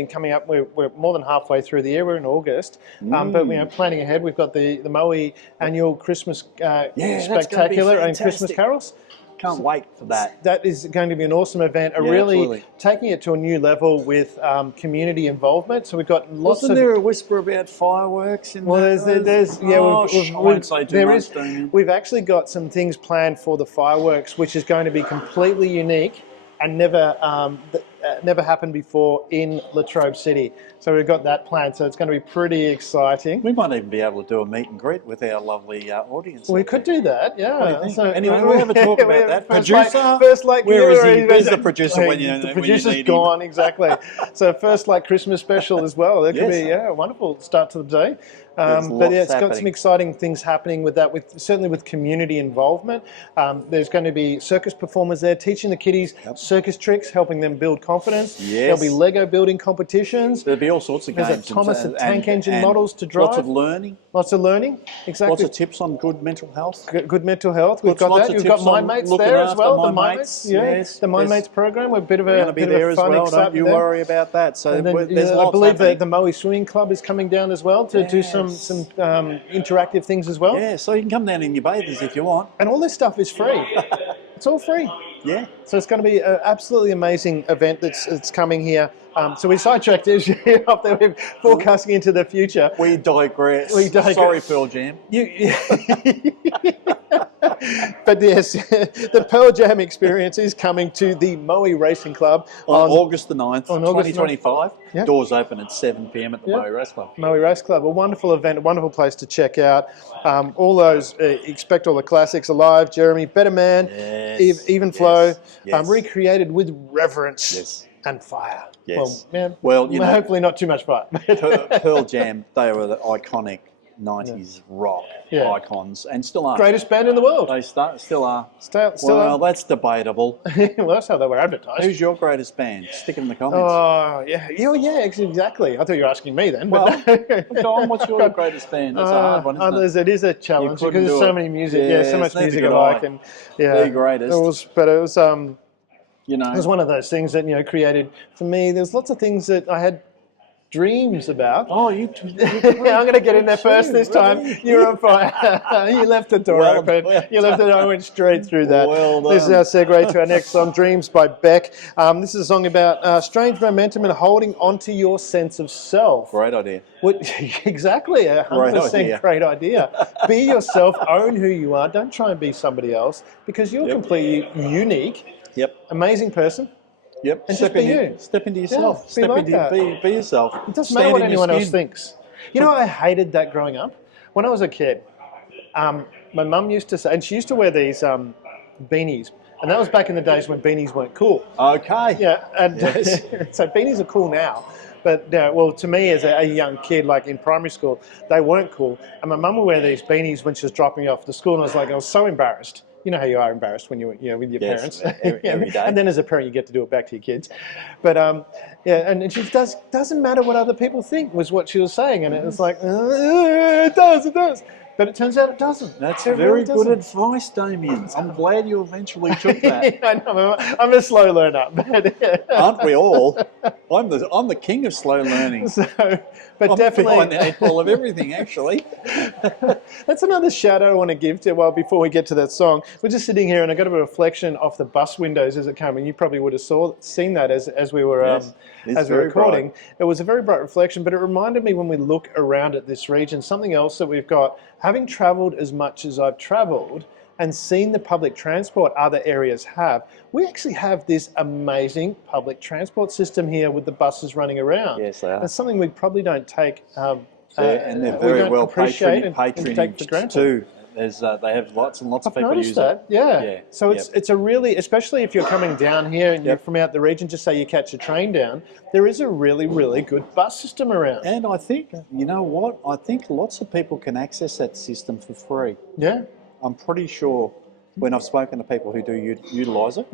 coming up, we're more than halfway through the year, we're in August. But planning ahead, we've got the Moe annual Christmas that's gonna be Spectacular and Christmas fantastic. carols. Can't wait for that. That is going to be an awesome event, Yeah, really absolutely. taking it to a new level with community involvement. So we've got lots Wasn't of... there a whisper about fireworks in Well, that? there's I won't say too much, Damien. we've actually got some things planned for the fireworks, which is going to be completely unique and never happened before in Latrobe City. So we've got that planned. So it's going to be pretty exciting. We might even be able to do a meet and greet with our lovely audience. We could do that, yeah. What do you think? Anyway, we'll have a talk about that. Producer? First Light Where is he? Christmas- Where's the producer when you The when you producer's need him? gone, exactly. So First Light Christmas special as well. That could Yes. be a wonderful start to the day. There's But yeah, lots it's got some happening. exciting things happening with that, certainly with community involvement. There's going to be circus performers there teaching the kiddies circus tricks, helping them build confidence. Yes. There'll be Lego building competitions. There'll be all sorts of games. There's a Thomas the Tank Engine models to drive. Lots of learning. Lots of learning, exactly. Lots of tips on good mental health. Good mental health. We've got lots that. of You've got tips on MindMates looking there as after well. The MindMates, MindMates, yeah. yes. The MindMates program. We're a bit of We're going to be there of as fun, well. Don't you excitement there. worry about that. So And then, there's I lots believe happening. the Moe Swinging Club is coming down as well to do some interactive things as well. Yeah, so you can come down in your bathers if you want. And all this stuff is free. It's all free. Yeah. So it's going to be an absolutely amazing event that's coming here. So we sidetracked it up there. We're forecasting into the future. We digress. Sorry, Pearl Jam. But yes, the Pearl Jam experience is coming to the Moe Racing Club on August the 9th, on August 2025. Yep. Doors open at 7 p.m. at the Moe Race Club. Moe Race Club, a wonderful event, a wonderful place to check out. All those, expect all the classics, Alive, Jeremy, Better Man, Even Flow, recreated with reverence and fire. Yes. Well, you know, hopefully not too much fire. Pearl Jam, they were the iconic 90s rock icons and still are. Greatest band in the world. They still are. Still well, are. that's debatable. Well, that's how they were advertised. Who's your greatest band? Stick it in the comments. Oh, yeah, exactly. I thought you were asking me then. Well, but go on, what's your greatest band? That's a hard one, isn't it? It is a challenge because there's so many music. So much music I like. And, the greatest. It was, you know, it was one of those things that, created, for me, there's lots of things that I had dreams about. Oh, I'm going to get in there first this time. Really? You're on fire. You left the door open. You left it. I went straight through that. Well done. This is our segue to our next song, Dreams by Beck. This is a song about strange momentum and holding onto your sense of self. Great idea. Exactly, 100% great idea. Be yourself, own who you are. Don't try and be somebody else because you're completely unique. Yep. Amazing person. Yep. And step into yourself. Step into be yourself. It doesn't matter what anyone else thinks. You know, I hated that growing up. When I was a kid, my mum used to say, and she used to wear these beanies. And that was back in the days when beanies weren't cool. Okay. Yeah. And so beanies are cool now. But, well, to me as a young kid, like in primary school, they weren't cool. And my mum would wear these beanies when she was dropping me off to school. And I was so embarrassed. You know how you are embarrassed when with your parents. Every day. And then as a parent, you get to do it back to your kids. But, and she doesn't matter what other people think was what she was saying. And it was like, it does. But it turns out it doesn't. That's very good advice, Damien. I'm glad you eventually took that. I know, I'm a slow learner. Aren't we all? I'm the king of slow learning. But I'm definitely behind the eight ball of everything, actually. That's another shout out I want to give to. Well, before we get to that song, we're just sitting here and I got a reflection off the bus windows as it came, and you probably would have seen that as we were recording. Bright. It was a very bright reflection, but it reminded me when we look around at this region, something else that we've got. Having travelled as much as I've travelled and seen the public transport other areas have, we actually have this amazing public transport system here with the buses running around. Yes, they are. It's something we probably don't take and they're very well patronaged too. They have lots and lots of people use that. Yeah. Yeah. So it's a really, especially if you're coming down here and you're from out the region, just say you catch a train down, there is a really, really good bus system around. And I think, you know what, I think lots of people can access that system for free. Yeah. I'm pretty sure when I've spoken to people who do utilise it,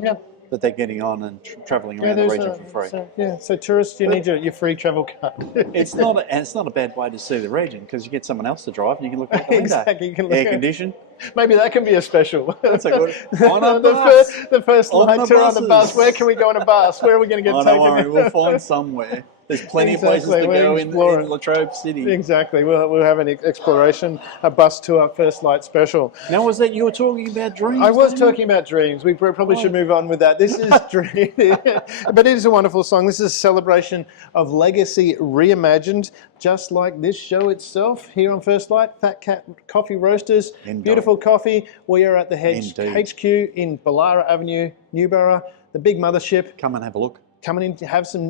that they're getting on and travelling around the region for free. So tourists, you need your free travel card. It's not a bad way to see the region because you get someone else to drive and you can look out the window. Exactly, you can look air conditioned. Maybe that can be a special. That's a good on a the first light tour on the bus. Where can we go on a bus? Where are we going to get taken? Don't worry, we'll find somewhere. There's plenty of places to go in Latrobe City. Exactly. We'll have an exploration, a bus tour, first light special. Now, was that you were talking about dreams? I was talking about dreams. We probably should move on with that. This is dream, but it is a wonderful song. This is a celebration of legacy reimagined, just like this show itself here on First Light. Fat Cat Coffee Roasters, beautiful coffee. We are at the HQ in Ballara Avenue, Newborough, the big mothership. Come and have a look. Come and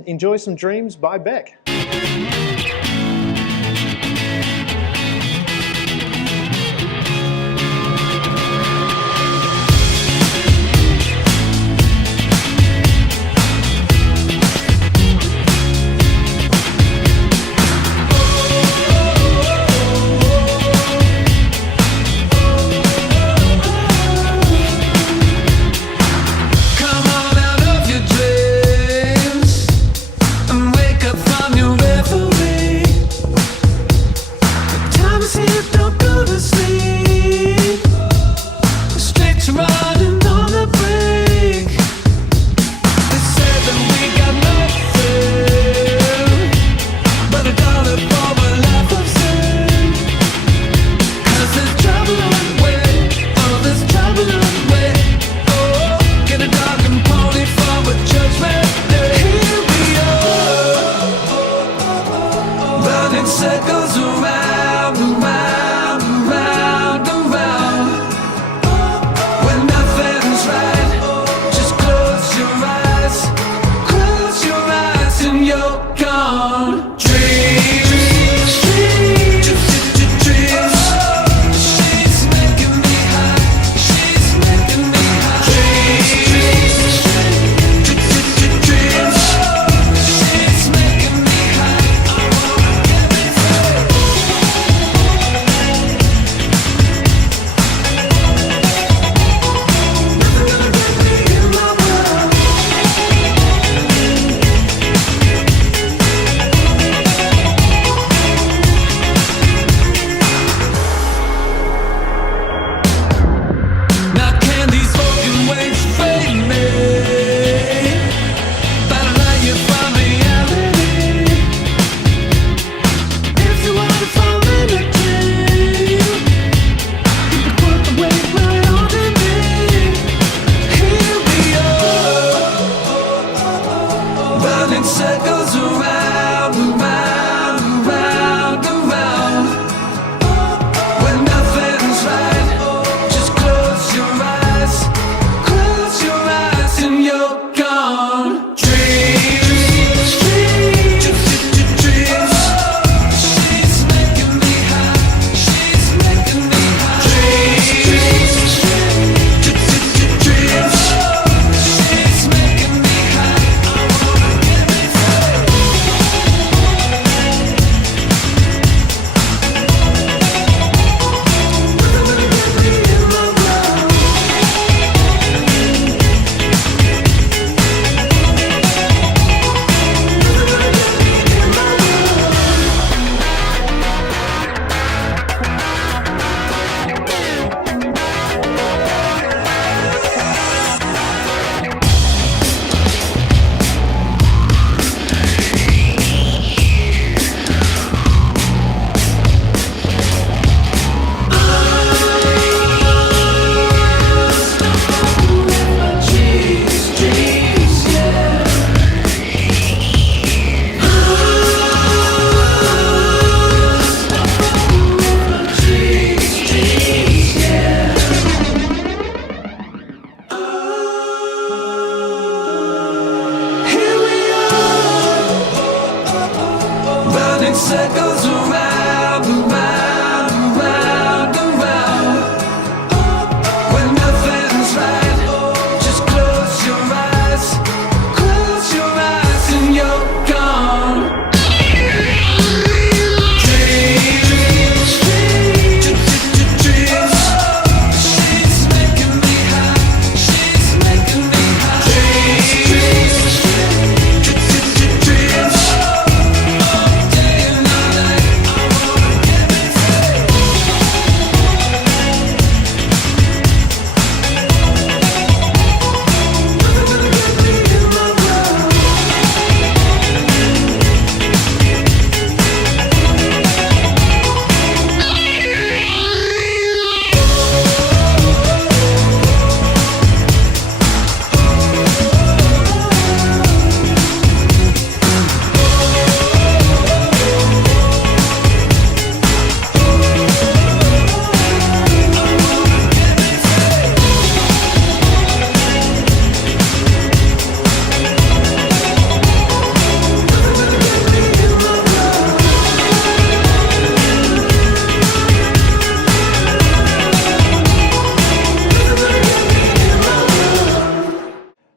enjoy some Dreams by Beck. Come on out of your dreams. circles around, around, around, around. When nothing's right, just close your eyes. Close your eyes and you're gone. Dreams, dreams, dreams. She's making me high. She's making me high. Dreams, dreams. She's making me high. I wanna get me free. Nothing gonna get me in my world. Now can these broken waves fade me? Better let you find reality. If you want to find liberty, you can put the weight right onto me. Here we are, running circles around, around, around, around. When nothing's right, just close your eyes. Close your eyes and you're gone. Dreams, dreams, dreams. She's making me high. She's making me high. Dreams, dreams. She's making me high. I wanna get me free. Nothing gonna get me in my world. Here we are, running circles around, around, around, around. When nothing's right, just close your eyes. Close your eyes and you're gone. Dreams, dreams. She's making me high. She's making me high. Dreams, dreams. All day and all night, I wanna get me free. Nothing gonna get me in my world.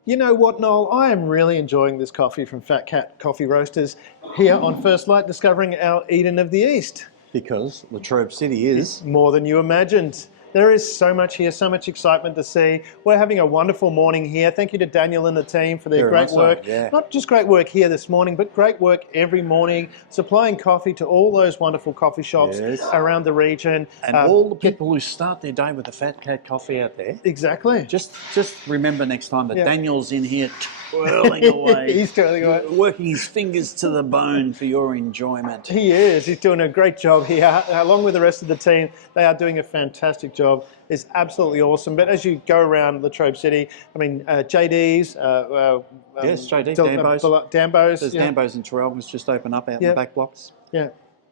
You know what, Noel? I am really enjoying this coffee from Fat Cat Coffee Roasters here on First Light, discovering our Eden of the East. Because Latrobe City is More than you imagined. There is so much here, so much excitement to see. We're having a wonderful morning here. Thank you to Daniel and the team for their Very great much so, work. yeah. Not just great work here this morning, but great work every morning, supplying coffee to all those wonderful coffee shops Yes. around the region. and all the people who start their day with a Fat Cat coffee out there. Exactly. Just remember next time that Yeah. Daniel's in here twirling away. He's twirling away. Working his fingers to the bone for your enjoyment. He is. He's doing a great job here. Along with the rest of the team, they are doing a fantastic job. It's absolutely awesome. But as you go around Latrobe City, I mean, JD's. Yes, JD, Del- Dambo's. Dambo's. There's yeah. Dambo's in Terrell was just opened up out in Yeah. the back blocks. Yeah.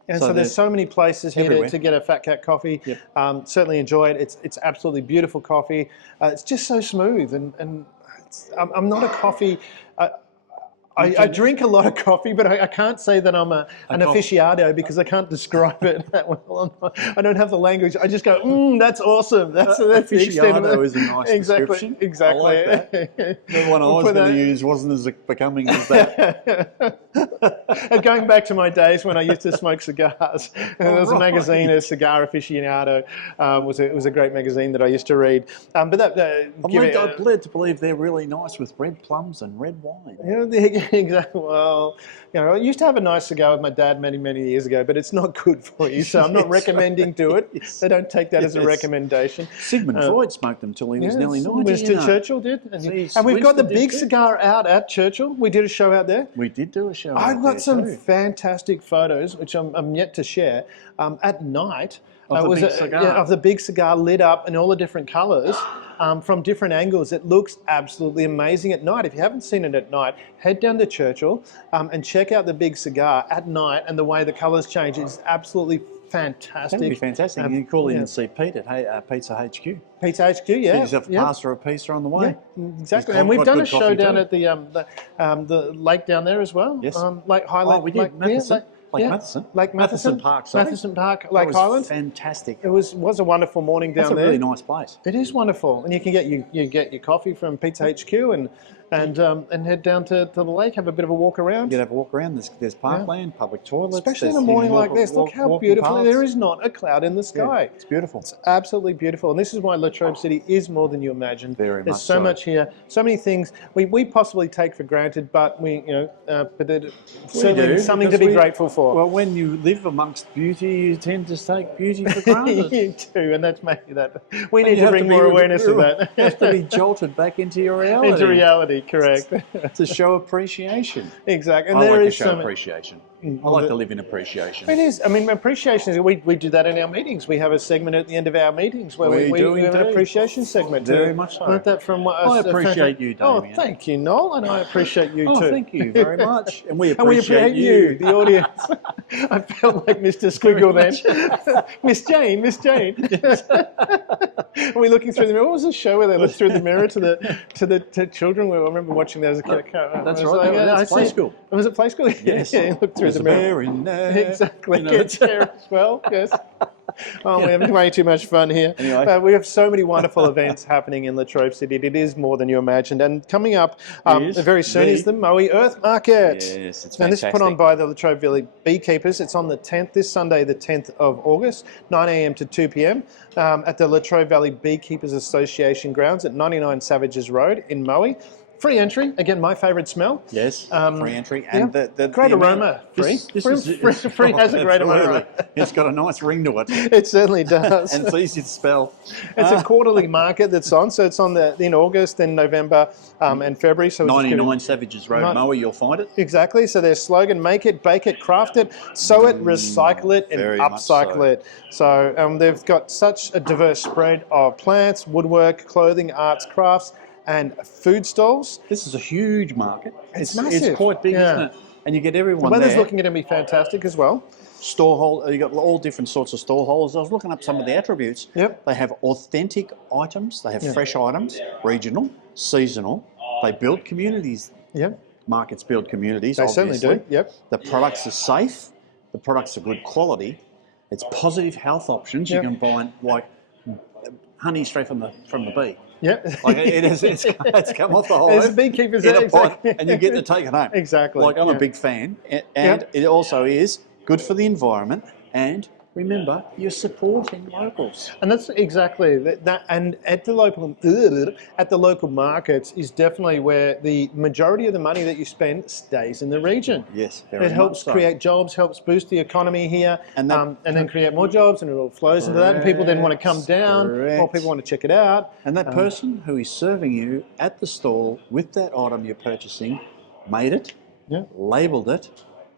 And so there's so many places here to get a Fat Cat coffee. Yep. Certainly enjoy it. It's absolutely beautiful coffee. It's just so smooth, and I'm not a coffee. I drink a lot of coffee, but I can't say that I'm an aficionado because I can't describe it that well. I don't have the language. I just go, that's awesome. That's the extent of it. Aficionado is a nice description. Exactly. I like that. The one I was going to use wasn't as becoming as that. And going back to my days when I used to smoke cigars, there was a magazine, a Cigar Aficionado. It was a great magazine that I used to read. But I'm led to believe they're really nice with red plums and red wine. Yeah, exactly. Well, I used to have a nice cigar with my dad many, many years ago, but it's not good for you, so I'm not recommending do it. So don't take that as a recommendation. Sigmund Freud smoked them till he was nearly 90. Winston Churchill did. And we've got the big cigar out at Churchill. We did a show out there. We did do a show I've got some fantastic photos, which I'm yet to share, at night. Of the big cigar lit up in all the different colours. From different angles. It looks absolutely amazing at night. If you haven't seen it at night, head down to Churchill and check out the big cigar at night, and the way the colours change is absolutely fantastic. That'd be fantastic. You can call in and see Pete at Pizza HQ. Pizza HQ, yeah. Get yourself a pasta or a pizza on the way. Yeah, exactly. And we've done a show down at the lake down there as well. Yes. Lake Highland. We did. Matheson. Lake Matheson Park, sorry. Matheson Park, Lake was Highland. Fantastic. It was a wonderful morning down there. That's a really nice place. It is wonderful, and you can get your coffee from Pizza HQ and head down to the lake, have a bit of a walk around. You can have a walk around. There's parkland, public toilets. Especially in a morning like this. Look how beautiful. There is not a cloud in the sky. Yeah, it's beautiful. It's absolutely beautiful. And this is why Latrobe City is more than you imagine. There's so much here, so many things we possibly take for granted, but it's certainly something to be grateful for. Well, when you live amongst beauty, you tend to take beauty for granted. You do, and that's maybe that. We need to bring more awareness of that. You have to be jolted back into your reality. Into reality. Correct. To show appreciation. Exactly. And I there like to is show appreciation. I like to live in appreciation. It is. I mean, appreciation is. We do that in our meetings. We have a segment at the end of our meetings where we have an appreciation segment. Very much so. Learned that from I appreciate you, Damien. Oh, thank you, Noel, and I appreciate you too. Thank you very much. And we appreciate you, the audience. I felt like Mr. Squiggle then. Miss Jane. Are we looking through the mirror? What was the show where they looked through the mirror to the children? I remember watching that as a kid. That's right. That's Play School. Was it Play School? Yes. Yeah, you looked through the mirror. Exactly. Kids there as well. Yes. Oh, we're having way too much fun here. Anyway. We have so many wonderful events happening in Latrobe City. It is more than you imagined. And coming up very soon is the Moe Earth Market. Yes, it's fantastic. And this is put on by the Latrobe Valley Beekeepers. It's on the 10th, this Sunday, the 10th of August, 9 a.m. to 2 p.m. At the Latrobe Valley Beekeepers Association grounds at 99 Savages Road in Moe. Free entry, again, my favourite smell. Yes, free entry. And the great aroma. Free has a great aroma. It's got a nice ring to it. It certainly does. And it's easy to spell. It's a quarterly market that's on, so it's on in August, then November and February. So 99 Savages Road, Moe, you'll find it. Exactly, so their slogan, make it, bake it, craft it, sew it, recycle it, and upcycle it. So they've got such a diverse spread of plants, woodwork, clothing, arts, crafts, and food stalls. This is a huge market. It's massive. It's quite big, isn't it? And you get everyone The weather's there. looking to be fantastic as well. You got all different sorts of store holders. I was looking up some of the attributes. Yep. They have authentic items. They have fresh items, regional, seasonal. They build communities. Yep. Markets build communities, They obviously. certainly do, yep. The products are safe. The products are good quality. It's positive health options. Yep. You can buy like honey straight from the bee. Yep. Like it's come off the hive. There's beekeepers in there, a pot, exactly. and you get to take it home. Exactly. Like I'm a big fan, and it also is good for the environment. And remember, you're supporting locals. And that's exactly that. And at the local markets is definitely where the majority of the money that you spend stays in the region. Yes, very it helps much so. create jobs, helps boost the economy here, And and that- then create more jobs, and it all flows into that. And people then want to come down, more people want to check it out. And that person who is serving you at the stall with that item you're purchasing made it, labelled it,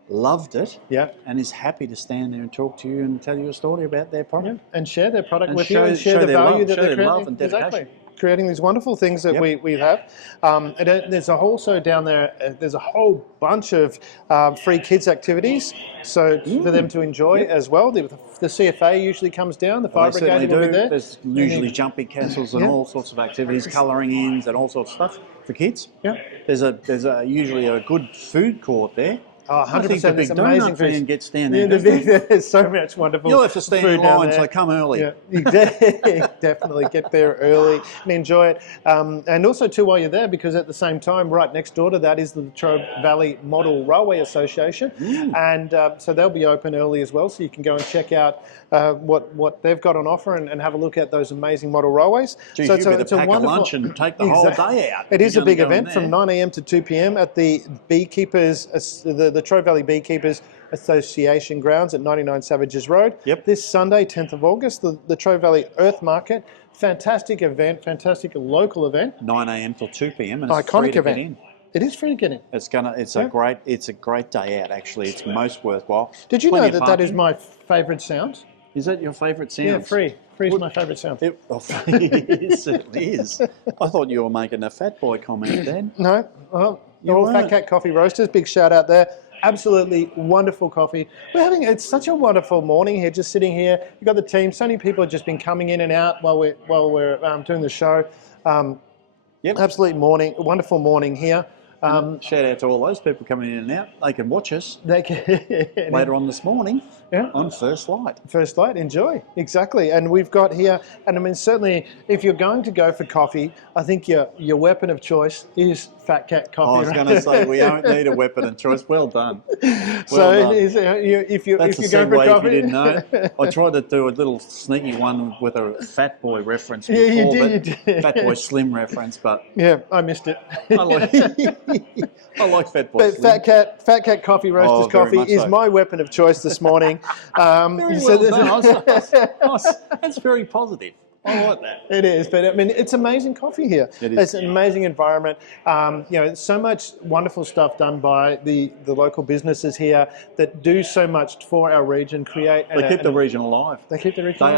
loved it, and is happy to stand there and talk to you and tell you a story about their product. And share their product And with you, and share the their value love, that show they're their love creating. and dedication. Exactly. creating these wonderful things that we have. And there's also down there, there's a whole bunch of free kids activities, so for them to enjoy as well. The CFA usually comes down, the fire brigade will be there. There's usually jumping castles and all sorts of activities, colouring ins and all sorts of stuff for kids. Yeah. There's usually a good food court there. Oh, 100%. I think the big amazing donut van food. gets down there. There's so much wonderful You'll have to stand in food down line, there. so come early. Yeah, definitely get there early and enjoy it. And also too, while you're there, because at the same time, right next door to that is the Latrobe Valley Model Railway Association, and so they'll be open early as well. So you can go and check out what they've got on offer and have a look at those amazing model railways. Geez, so you better pack a lunch and take the whole day out. It is You're a big gonna go in event from there. 9 a.m. to 2 p.m. at the Beekeepers, the Latrobe Valley Beekeepers Association grounds at 99 Savages Road. Yep. This Sunday, 10th of August, the Latrobe Valley Earth Market. Fantastic event, fantastic local event. 9 a.m. till 2 p.m. and it's Iconic free to event. get in. It is free to get in. It's a great day out. Actually, it's most worthwhile. Did you Plenty know of that is parking. my favourite sound? Is that your favourite sound? Yeah, free. Free is my favourite sound. It certainly is. I thought you were making a Fatboy comment then. No, well, You all Fat weren't. Cat Coffee Roasters, big shout out there. Absolutely wonderful coffee. It's such a wonderful morning here, just sitting here. You've got the team. So many people have just been coming in and out while we're doing the show. Yep. Absolutely wonderful morning here. Shout out to all those people coming in and out. They can watch us They can, later on this morning Yeah. on First Light. First Light, enjoy. Exactly. And we've got here, and I mean, certainly, if you're going to go for coffee, I think your weapon of choice is Fat Cat Coffee. I was going to say, we don't need a weapon of choice. Well done. So Well done. if you That's if a you go for segue coffee, if you didn't know. I tried to do a little sneaky one with a Fatboy reference Yeah, you before, did, but you did. Fatboy Slim reference, but Yeah, I missed it. I like Fatboy But Slim. Fat Cat Coffee Roasters Oh, very coffee much is so. my weapon of choice this morning. Very so well this- done. That's very positive. I like that. It is, but I mean, it's amazing coffee here. It is. It's an amazing environment. So much wonderful stuff done by the local businesses here that do so much for our region, create. They keep the region alive. They keep the region They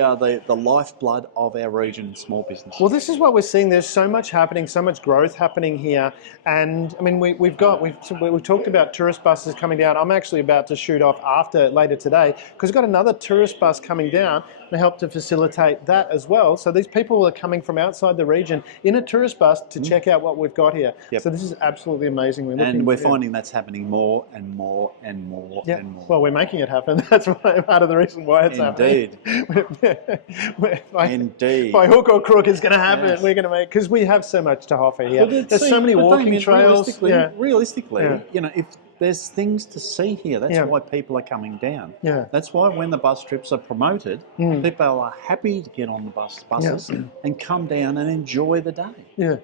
are alive. the lifeblood of our region, small business. Well, this is what we're seeing. There's so much happening, so much growth happening here, and I mean, we've talked about tourist buses coming down. I'm actually about to shoot off later today because we've got another tourist bus coming down to help to facilitate that as well. So these people are coming from outside the region in a tourist bus to check out what we've got here. Yep. So this is absolutely amazing. We're finding that's happening more and more and more and more. Well, we're making it happen. That's part of the reason why it's Indeed. happening. Indeed. By hook or crook, it's going to happen. Yes. We're going to make, because we have so much to offer here. But There's so many walking Damien, trails. Realistically, Yeah. if there's things to see here, that's Yeah. why people are coming down. Yeah. That's why when the bus trips are promoted, people are happy to get on the buses and come down and enjoy the day. Yeah,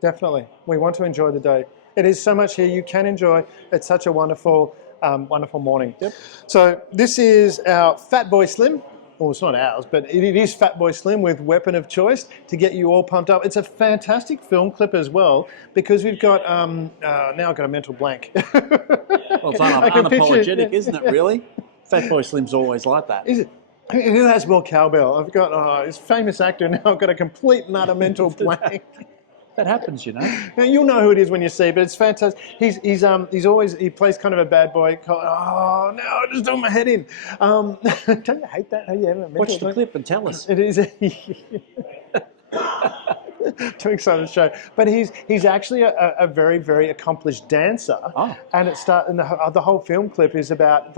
definitely. We want to enjoy the day. It is so much here you can enjoy. It's such a wonderful, wonderful morning. Yep. So this is our Fatboy Slim. Well, it's not ours, but it is Fatboy Slim with Weapon of Choice to get you all pumped up. It's a fantastic film clip as well because we've got, now I've got a mental blank. Well, it's I can picture- unapologetic, isn't it, really? Fatboy Slim's always like that. Is it? Who has more cowbell? I've got this famous actor now. I've got a complete and utter mental blank. That happens, you know. Now, you'll know who it is when you see it, but it's fantastic. He's always, he plays kind of a bad boy. Oh no, I just threw my head in. Don't you hate that? How you have a mental Watch the blank? clip and tell us. It is. Too excited to show, but he's actually a very, very accomplished dancer. Oh. And the whole film clip is about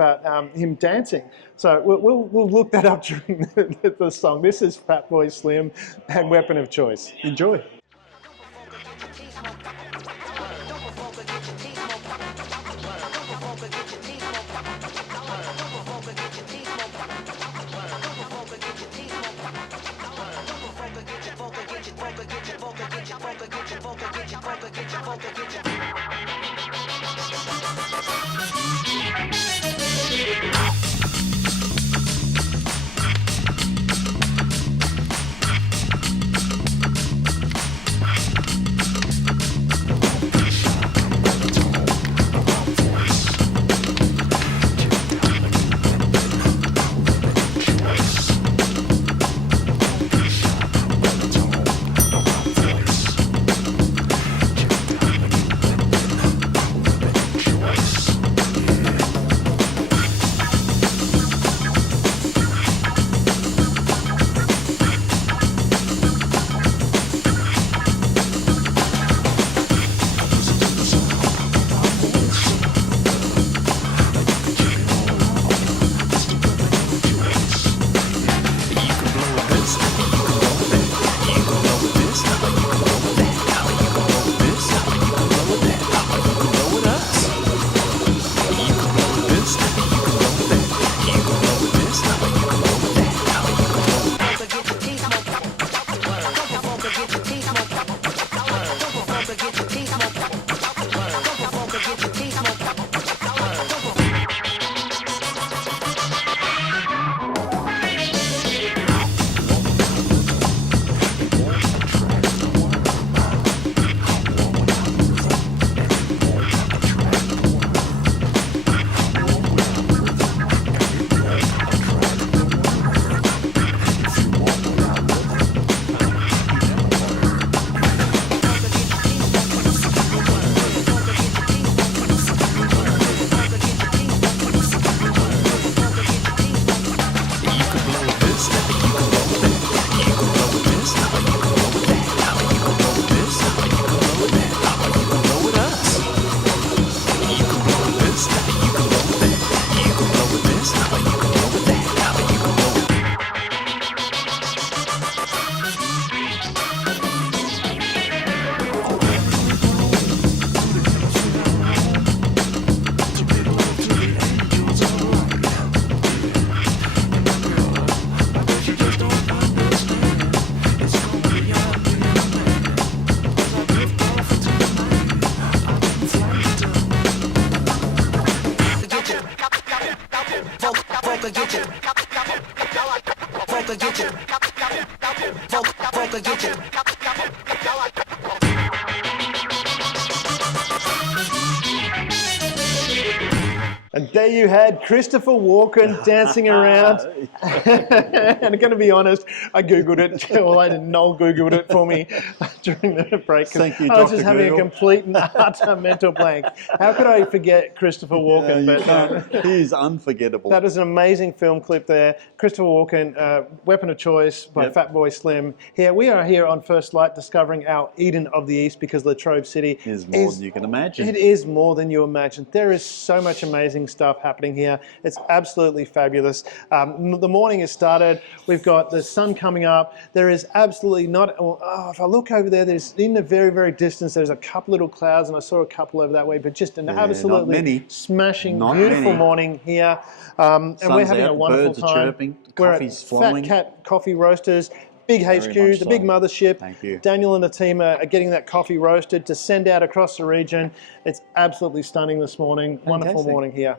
him dancing. So we'll look that up during the song. This is Fatboy Slim and Weapon of Choice. Enjoy. Vocal get you. Vocal get you. And there you had Christopher Walken dancing around. And I'm going to be honest, I Googled it. Well, I didn't. Noel Googled it for me during the break. Thank you, I was Dr. just having Google. a complete and utter mental blank. How could I forget Christopher Walken? He's unforgettable. That is an amazing film clip there. Christopher Walken, Weapon of Choice by Fatboy Slim. Here we are here on First Light discovering our Eden of the East because Latrobe City is more than you can imagine. It is more than you imagine. There is so much amazing stuff happening here. It's absolutely fabulous. The morning has started. We've got the sun coming up. There is absolutely not, if I look over there, there's in the very, very distance, there's a couple little clouds and I saw a couple over that way, but just an absolutely smashing, beautiful morning here. And we're having a wonderful birds time. Are chirping, the we're coffee's at flowing. Fat Cat Coffee Roasters. Big HQ, the big mothership. Thank you. Daniel and the team are getting that coffee roasted to send out across the region. It's absolutely stunning this morning. Wonderful morning here.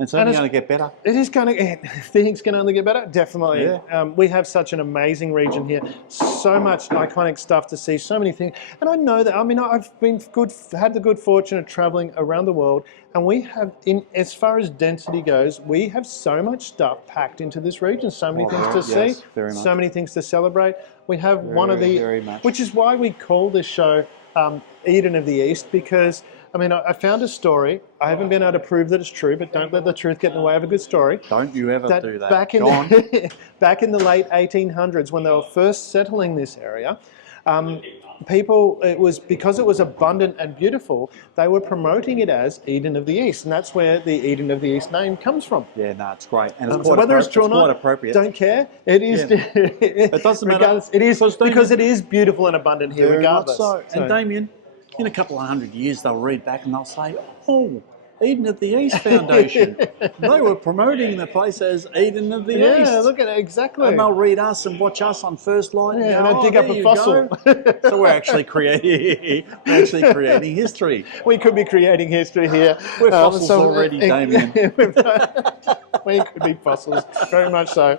It's only going to get better. It is going to. Things can only get better. Definitely. Yeah. We have such an amazing region here. So much iconic stuff to see. So many things. And I know that. I mean, I've had the good fortune of traveling around the world, and we have, as far as density goes, we have so much stuff packed into this region. So many things to see. Very much. So many things to celebrate. We have one of the, which is why we call this show Eden of the East, because. I mean, I found a story. I haven't been able to prove that it's true, but don't let the truth get in the way of a good story. Don't you ever do that. Back in the late 1800s, when they were first settling this area, because it was abundant and beautiful, they were promoting it as Eden of the East, and that's where the Eden of the East name comes from. Yeah, no, it's great, and it's So whether it's true or not, appropriate. Don't care. It is. It doesn't matter. It is because it is beautiful and abundant here, regardless. So. And Damien, in a couple of 100 years, they'll read back and they'll say, "Oh, Eden of the East Foundation. They were promoting the place as Eden of the East." Yeah, look at it, exactly. And they'll read us and watch us on First Light. Yeah, and and go, dig up a fossil. So we're actually creating history. We could be creating history here. We're fossils already, Damien. We could be fossils, very much so.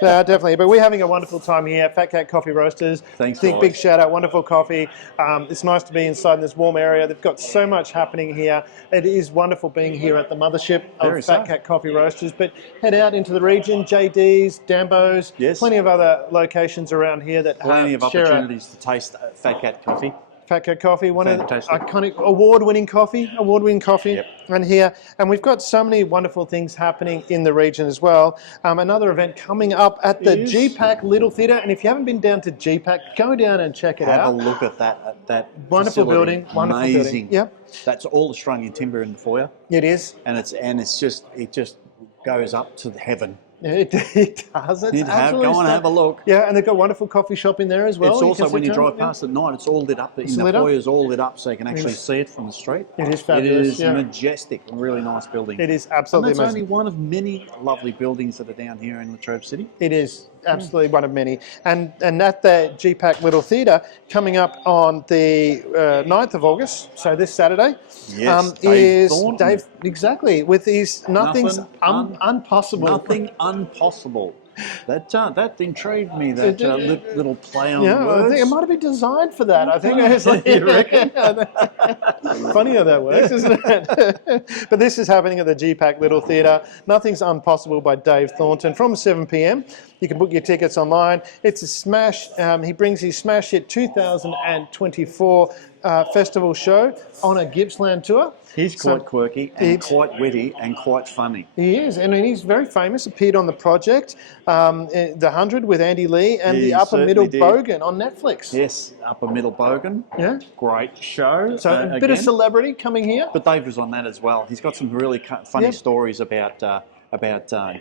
Definitely. But we're having a wonderful time here. Fat Cat Coffee Roasters. Thanks, big shout out, wonderful coffee. It's nice to be inside in this warm area. They've got so much happening here. It is wonderful being here at the mothership of Fat Cat Coffee Roasters. But head out into the region, JD's, Dambo's, plenty of other locations around here that plenty of opportunities to taste Fat Cat coffee. Fat Cat Coffee, one Fantastic. of the iconic award-winning coffee, and here. And we've got so many wonderful things happening in the region as well. Another event coming up at the GPAC Little Theatre, and if you haven't been down to GPAC, go down and check it out. Have a look at that wonderful facility. building, wonderful Amazing. building. Yep. That's all Australian timber in the foyer. It is. And it just goes up to heaven. It does. It's Go and have a look. Yeah, and they've got a wonderful coffee shop in there as well. It's also when you drive past at night, it's all lit up. The foyer is all lit up, so you can actually see it from the street. It is fabulous. It is majestic, a really nice building. It is absolutely amazing. And that's amazing. only one of many lovely buildings that are down here in Latrobe City. It is absolutely one of many. And at the GPAC Little Theatre, coming up on the 9th of August, so this Saturday, Dave is Thornton. Dave, exactly, with his Nothing's Unpossible. Nothing Unpossible. That intrigued me, that little play on words. I think it might have been designed for that. I think it's like, You reckon? Funny how that works, isn't it? But this is happening at the GPAC Little Theatre. Nothing's Unpossible by Dave Thornton from 7 p.m. You can book your tickets online. It's a smash. He brings his smash hit 2024 festival show on a Gippsland tour. He's quite quirky and quite witty and quite funny. He is, and he's very famous. Appeared on the project, The 100 with Andy Lee, and The Upper Middle Bogan on Netflix. Yes, Upper Middle Bogan. Yeah. Great show. So a bit of celebrity coming here. But Dave was on that as well. He's got some really funny stories about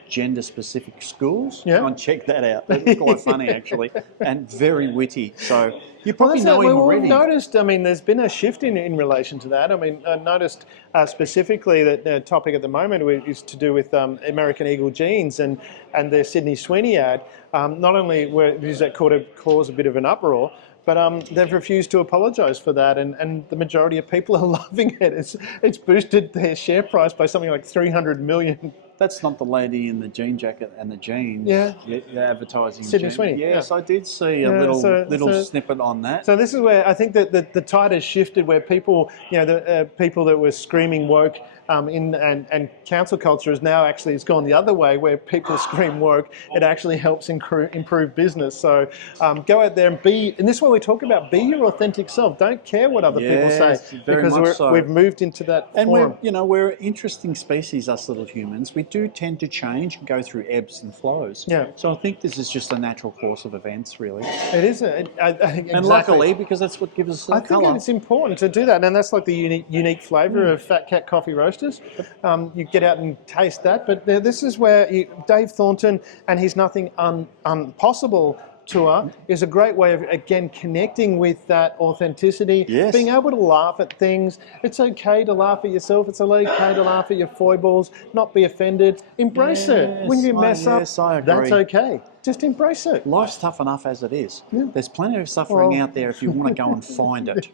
gender-specific schools. Yeah. Go and check that out. It's quite funny, actually, and very witty. So you probably know him already. We've noticed, I mean, there's been a shift in relation to that. I mean, I noticed specifically that the topic at the moment is to do with American Eagle jeans and their Sydney Sweeney ad. Not only does that cause a bit of an uproar, but they've refused to apologise for that, and the majority of people are loving it. It's boosted their share price by something like $300 million That's not the lady in the jean jacket and the jeans. Yeah. The advertising. Sydney jean. Sweeney, Yes, yeah. I did see a Yeah, little snippet on that. So this is where I think that the tide has shifted, where people, the people that were screaming woke and council culture is now actually, it's gone the other way, where people scream woke. It actually helps improve business. So go out there and and this is what we talk about, be your authentic self. Don't care what other people say, very because much so. we've moved into that And forum. we're an interesting species, us little humans. We do tend to change and go through ebbs and flows. Yeah. So I think this is just a natural course of events, really. It is, I think, And luckily, because that's what gives us I think colour. it's important to do that, and that's like the unique flavour of Fat Cat Coffee Roasters. You get out and taste that, but this is where Dave Thornton and his Nothing Impossible tour is a great way of, again, connecting with that authenticity, Yes. being able to laugh at things. It's okay to laugh at yourself. It's okay to laugh at your foibles, not be offended. Embrace it. When you mess up, I agree. that's okay. Just embrace it. Life's tough enough as it is. Yeah. There's plenty of suffering Well- out there if you want to go and find it.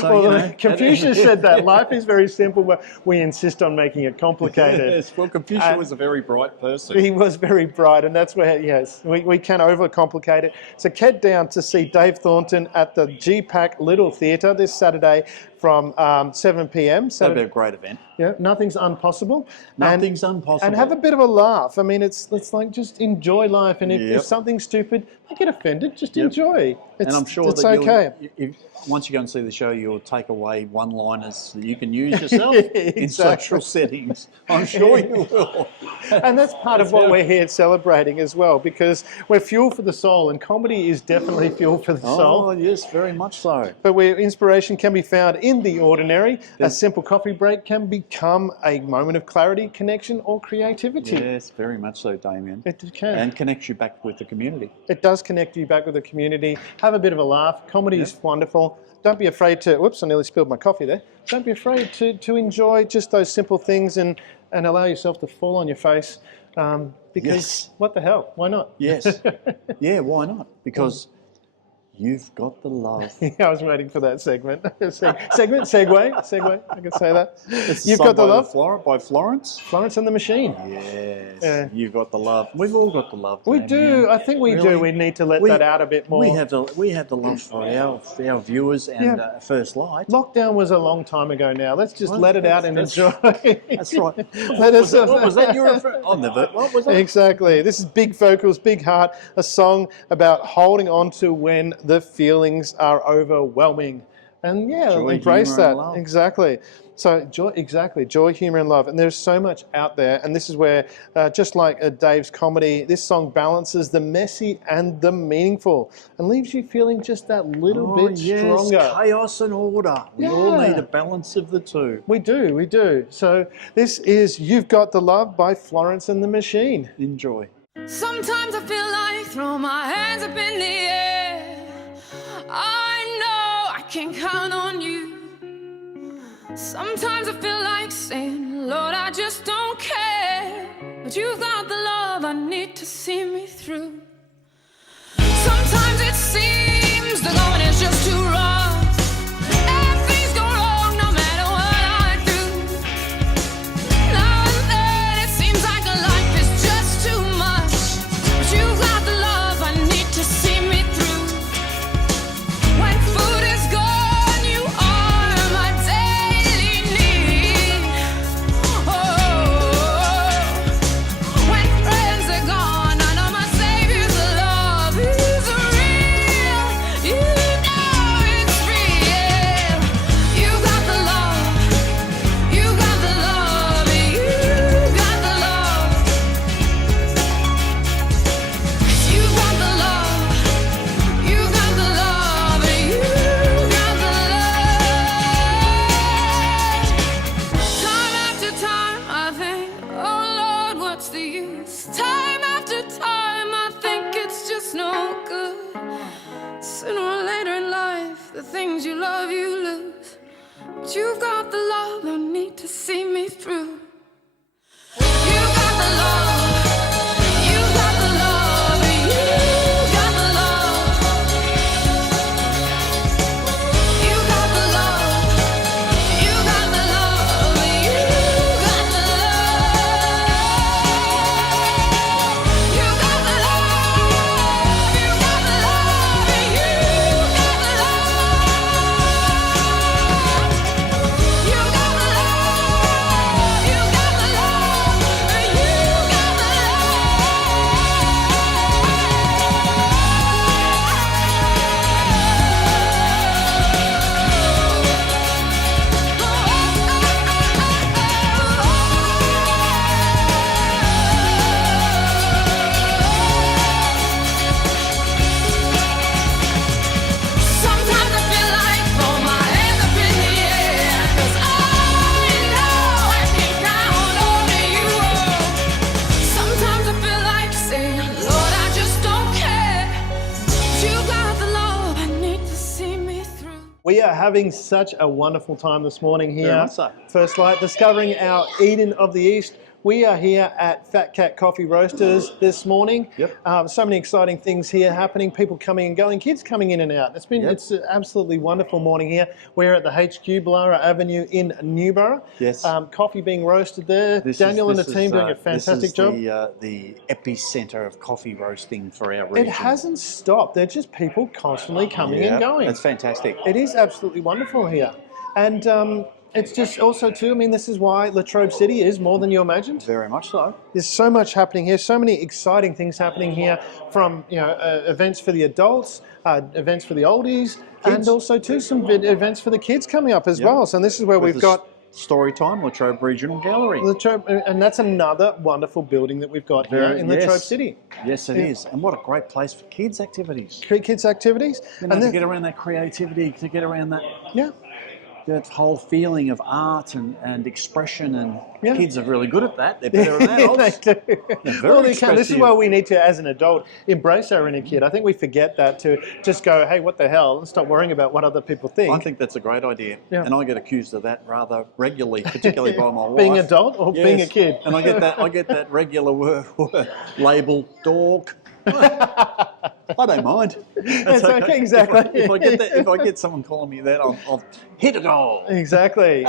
So, Well, Confucius said that life is very simple, but we insist on making it complicated. Yes, well, Confucius was a very bright person. He was very bright, and that's where, yes, we can overcomplicate it. So head down to see Dave Thornton at the GPAC Little Theatre this Saturday from 7 p.m. That'd be a great event. Yeah, nothing's impossible. Nothing's impossible. And have a bit of a laugh. I mean, it's like just enjoy life, and if Yep. something's stupid, don't get offended. Just enjoy. And I'm sure it's that okay. once you go and see the show, you'll take away one-liners that you can use yourself in Exactly. social settings. I'm sure you will. And that's part of what we're here celebrating as well, because we're fuel for the soul, and comedy is definitely fuel for the soul. Oh, yes, very much so. But where inspiration can be found in the ordinary, a simple coffee break can become a moment of clarity, connection, or creativity. Yes, very much so, Damien. It can. And connects you back with the community. It does connect you back with the community. Have a bit of a laugh. Comedy is wonderful. Don't be afraid to, whoops, I nearly spilled my coffee there. Don't be afraid to enjoy just those simple things and allow yourself to fall on your face. Because what the hell? Why not? Yes. Yeah, why not? Because you've got the love. I was waiting for that segment. Segue. I can say that. It's You've song got the by love. By Florence. Florence and the Machine. Yes. Yeah. You've got the love. We've all got the love. We Damien. do. I think we Really? do. We need to let that out a bit more. We have the love for our viewers and First Light. Lockdown was a long time ago now. Let's just let it out and That's- enjoy. That's right. Let us- What was that you were referring? Oh, never. What was that? Exactly. This is Big Vocals, Big Heart, a song about holding on to when the feelings are overwhelming. And Joy, embrace humour, that. and love. Exactly. So joy, humor, and love. And there's so much out there. And this is where, just like Dave's comedy, this song balances the messy and the meaningful and leaves you feeling just that little bit stronger. Chaos and order. We all Yeah. need a balance of the two. We do. So this is You've Got the Love by Florence and the Machine. Enjoy. Sometimes I feel like throwing my hands up in the air. I know I can count on you. Sometimes I feel like saying, Lord, I just don't care. But you've got the love I need to see me through. Sometimes it seems the going is just too rough. And things go wrong no matter what I do. Now and then it seems like life is just too much. But you've got the love I need to see me through. When food is gone, you are my daily need. Oh, when friends are gone, I know my Savior's love is real. You know it's real. You got the love. You got the love. You got the love. You got the love. You got the love. You got the love. Time after time, I think, oh Lord, what's the use? Time after time, I think it's just no good. Sooner or later in life, the things you love, you lose. But you've got the love I need to see me through. You got the love. You got the love. You got the love. You got the love. You got the love. You got the love. We are having such a wonderful time this morning here. Very much so. First Light, discovering our Eden of the East. We are here at Fat Cat Coffee Roasters this morning. Yep. So many exciting things here happening, people coming and going, kids coming in and out. It's an absolutely wonderful morning here. We're at the HQ, Ballara Avenue in Newborough. Yes. Coffee being roasted there. Daniel and the team doing a fantastic job. The epicenter of coffee roasting for our region. It hasn't stopped. They're just people constantly coming and going. It's fantastic. It is absolutely wonderful here. And it's just also too, I mean, this is why Latrobe City is more than you imagined. Very much so. There's so much happening here, so many exciting things happening here, from events for the adults, events for the oldies, and also too some events for the kids coming up as well. So this is where we've got Storytime, Latrobe Regional Gallery. Latrobe, and that's another wonderful building that we've got here in Latrobe City. Yes, it is. And what a great place for kids' activities. Kids' activities. And to get around that creativity, to get around that... Yeah. That whole feeling of art and expression, and kids are really good at that. They're better than adults. They do. Well, this is why we need to, as an adult, embrace our inner kid. I think we forget that, to just go, hey, what the hell, and stop worrying about what other people think. I think that's a great idea. Yeah. And I get accused of that rather regularly, particularly by my wife. Being adult or being a kid? And I get that regular label, dork. I don't mind. It's okay, exactly. If I get someone calling me that, I'll hit a goal. Exactly.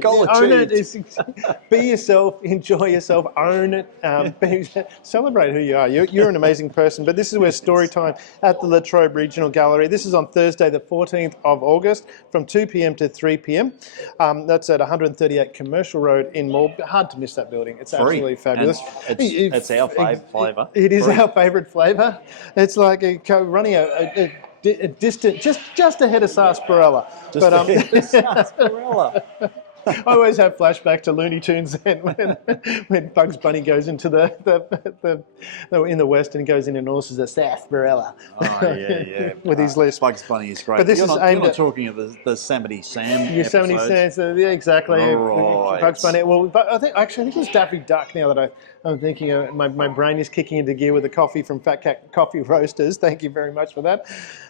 Goal own achieved. it. Be yourself. Enjoy yourself. Own it. Celebrate who you are. You're an amazing person. But this is where Storytime at the Latrobe Regional Gallery. This is on Thursday, the 14th of August, from 2 p.m. to 3 p.m. That's at 138 Commercial Road in Morwell. Hard to miss that building. It's absolutely fabulous. It's our flavour. It is our favourite flavour. It's like running a distant, just ahead of sarsaparilla. Ahead of sarsaparilla. I always have flashback to Looney Tunes when Bugs Bunny goes into in the West and goes in and orders the sarsaparilla. Oh yeah. With his list. Bugs Bunny is great. But this you're is not talking of the Yosemite Sam. Yosemite Sam, yeah, exactly. Right. Bugs Bunny. Well, but I think it was Daffy Duck. Now that I'm thinking, my brain is kicking into gear with the coffee from Fat Cat Coffee Roasters. Thank you very much for that.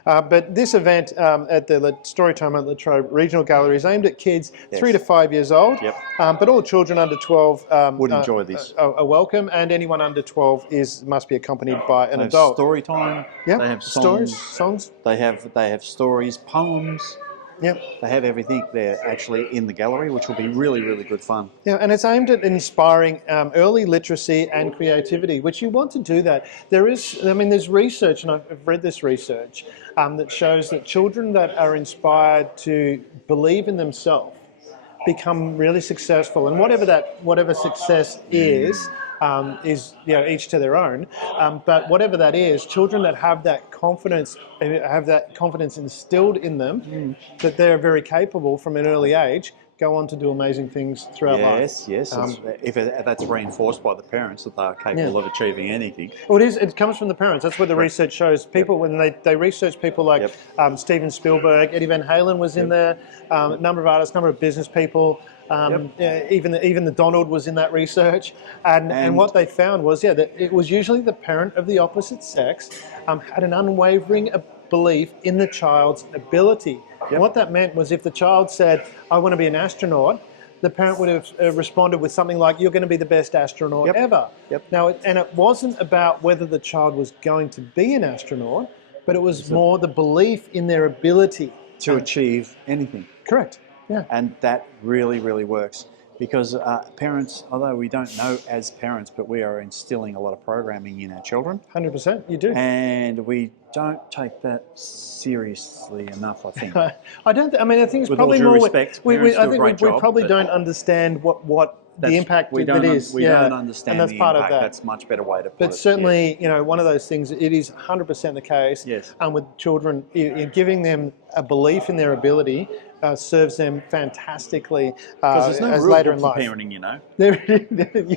But this event at the Storytime at Latrobe Regional Gallery is aimed at kids 3 to 5 years old. Yep. But all children under 12 would enjoy this. Are welcome, and anyone under 12 must be accompanied by an adult. Story time. Yeah. They have songs. They have stories, poems. Yep. They have everything there actually in the gallery, which will be really, really good fun. Yeah, and it's aimed at inspiring early literacy and creativity, which you want to do that. There's research, and I've read this research, that shows that children that are inspired to believe in themselves become really successful, and whatever success is each to their own. But whatever that is, children that have that confidence instilled in them, that they're very capable from an early age, go on to do amazing things throughout life. Yes. If that's reinforced by the parents that they are capable of achieving anything. Well, it comes from the parents. That's what the research shows. People, when they research people like Steven Spielberg, Eddie Van Halen was in there, a number of artists, number of business people. Even the Donald was in that research, and what they found was that it was usually the parent of the opposite sex had an unwavering belief in the child's ability. And what that meant was, if the child said, "I want to be an astronaut," the parent would have responded with something like, "You're going to be the best astronaut ever." Now, it wasn't about whether the child was going to be an astronaut, but it was more the belief in their ability to achieve anything. Correct. Yeah. And that really, really works, because parents, although we don't know as parents, but we are instilling a lot of programming in our children. 100%, you do. And we don't take that seriously enough, I think. I think it's With probably all due more. respect, we job, probably don't understand what the impact we that don't, is. We don't understand, and that's the part impact. Of that. That's a much better way to put it. But certainly, one of those things, it is 100% the case. Yes. With children, you're giving them a belief in their ability, serves them fantastically Because there's no as rule later book in for life. parenting, you know.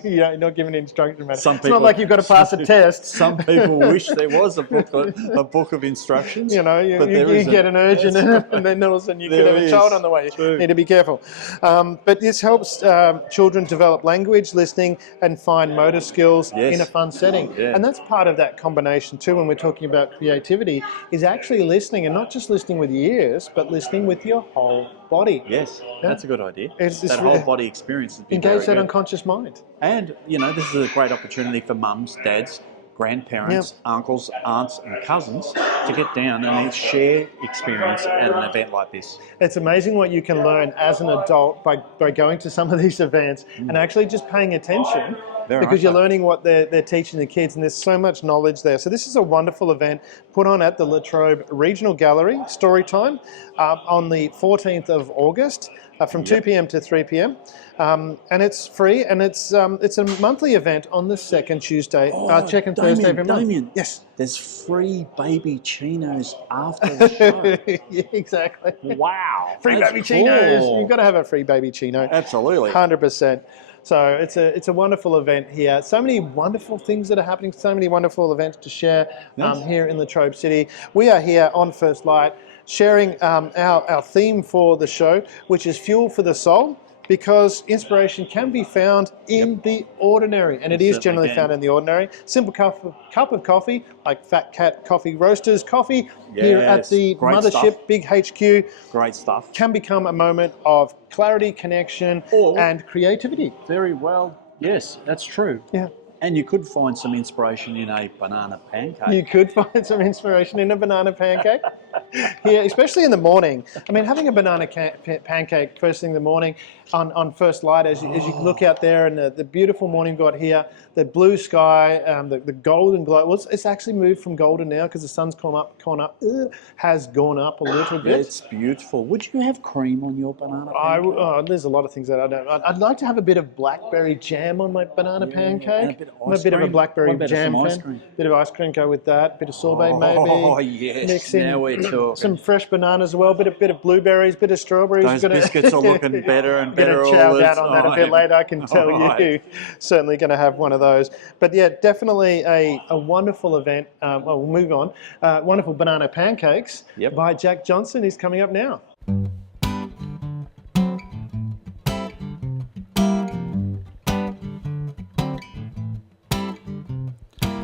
You're not given instruction, man. Some It's people, not like you've got to pass a test. Some people wish there was a book of instructions. You know, but there you isn't. get an urge and then all of a sudden you could There have a child is. on the way. True. You need to be careful. But this helps children develop language, listening, and fine motor skills Yes. in a fun setting. Yeah. And that's part of that combination too when we're talking about creativity, is actually listening, and not just listening with your ears, but listening with your whole body. Yes, that's a good idea. It's that whole body experience would be engage very that good. unconscious mind. And, you know, this is a great opportunity for mums, dads, grandparents, uncles, aunts and cousins to get down and share experience at an event like this. It's amazing what you can learn as an adult by going to some of these events and actually just paying attention. Very Because much you're so. learning what they're teaching the kids, and there's so much knowledge there. So this is a wonderful event put on at the Latrobe Regional Gallery, Storytime, on the 14th of August from 2 p.m. to 3 p.m. And it's free, and it's a monthly event on the second Tuesday, second Thursday every month. Damien, Yes. there's free baby chinos after the show. Yeah, exactly. Wow. Free that's baby chinos. cool. You've got to have a free baby chino. Absolutely. 100%. So it's a wonderful event here. So many wonderful things that are happening. So many wonderful events to share here in Latrobe City. We are here on First Light sharing our theme for the show, which is Fuel for the Soul, because inspiration can be found in the ordinary, and it is generally found in the ordinary. Simple cup of coffee, like Fat Cat Coffee Roasters coffee here at the Great Mothership stuff. Big HQ, Great stuff. can become a moment of clarity, connection, and creativity. Very well. Yes, that's true. Yeah. And you could find some inspiration in a banana pancake. You could find some inspiration in a banana pancake. Yeah, especially in the morning. I mean, having a banana pancake first thing in the morning on First Light, as you look out there and the beautiful morning we've got here, the blue sky, the golden glow. Well, it's actually moved from golden now because the sun's gone up, has gone up a little bit. It's beautiful. Would you have cream on your banana pancake? There's a lot of things that I don't. I'd like to have a bit of blackberry jam on my banana pancake. and a bit of I'm a ice bit of a cream. blackberry What about jam some ice fan. cream? Bit of ice cream go with that. Bit of sorbet maybe. Oh yes, Mix in now we're talking. some fresh bananas as well. Bit of blueberries. Bit of strawberries. Those biscuits are looking better and Going better to all chow the down on that a bit time. later, I can tell you. Certainly going to have one of those. But yeah, definitely a wonderful event. We'll move on. Wonderful banana pancakes by Jack Johnson is coming up now.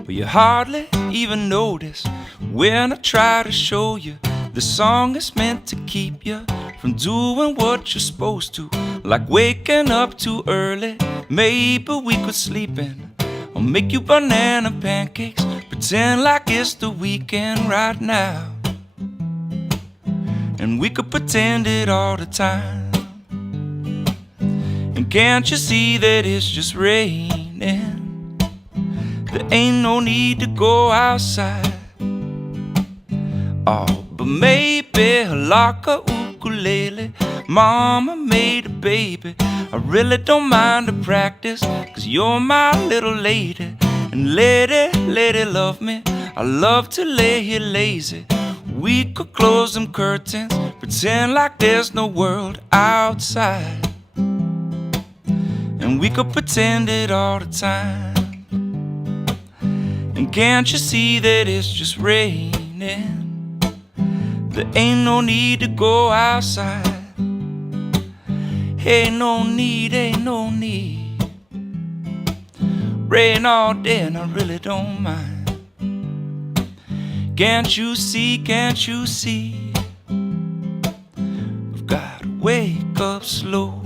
But you hardly even notice when I try to show you the song is meant to keep you from doing what you're supposed to, like waking up too early. Maybe we could sleep in, or make you banana pancakes, pretend like it's the weekend right now, and we could pretend it all the time. And can't you see that it's just raining? There ain't no need to go outside. Oh, but maybe like a ukulele, mama made a baby. I really don't mind the practice, 'cause you're my little lady. And lady, love me, I love to lay here lazy. We could close them curtains, pretend like there's no world outside, and we could pretend it all the time. And can't you see that it's just raining? There ain't no need to go outside. Ain't no need. Rain all day and I really don't mind. Can't you see? We've got to wake up slow.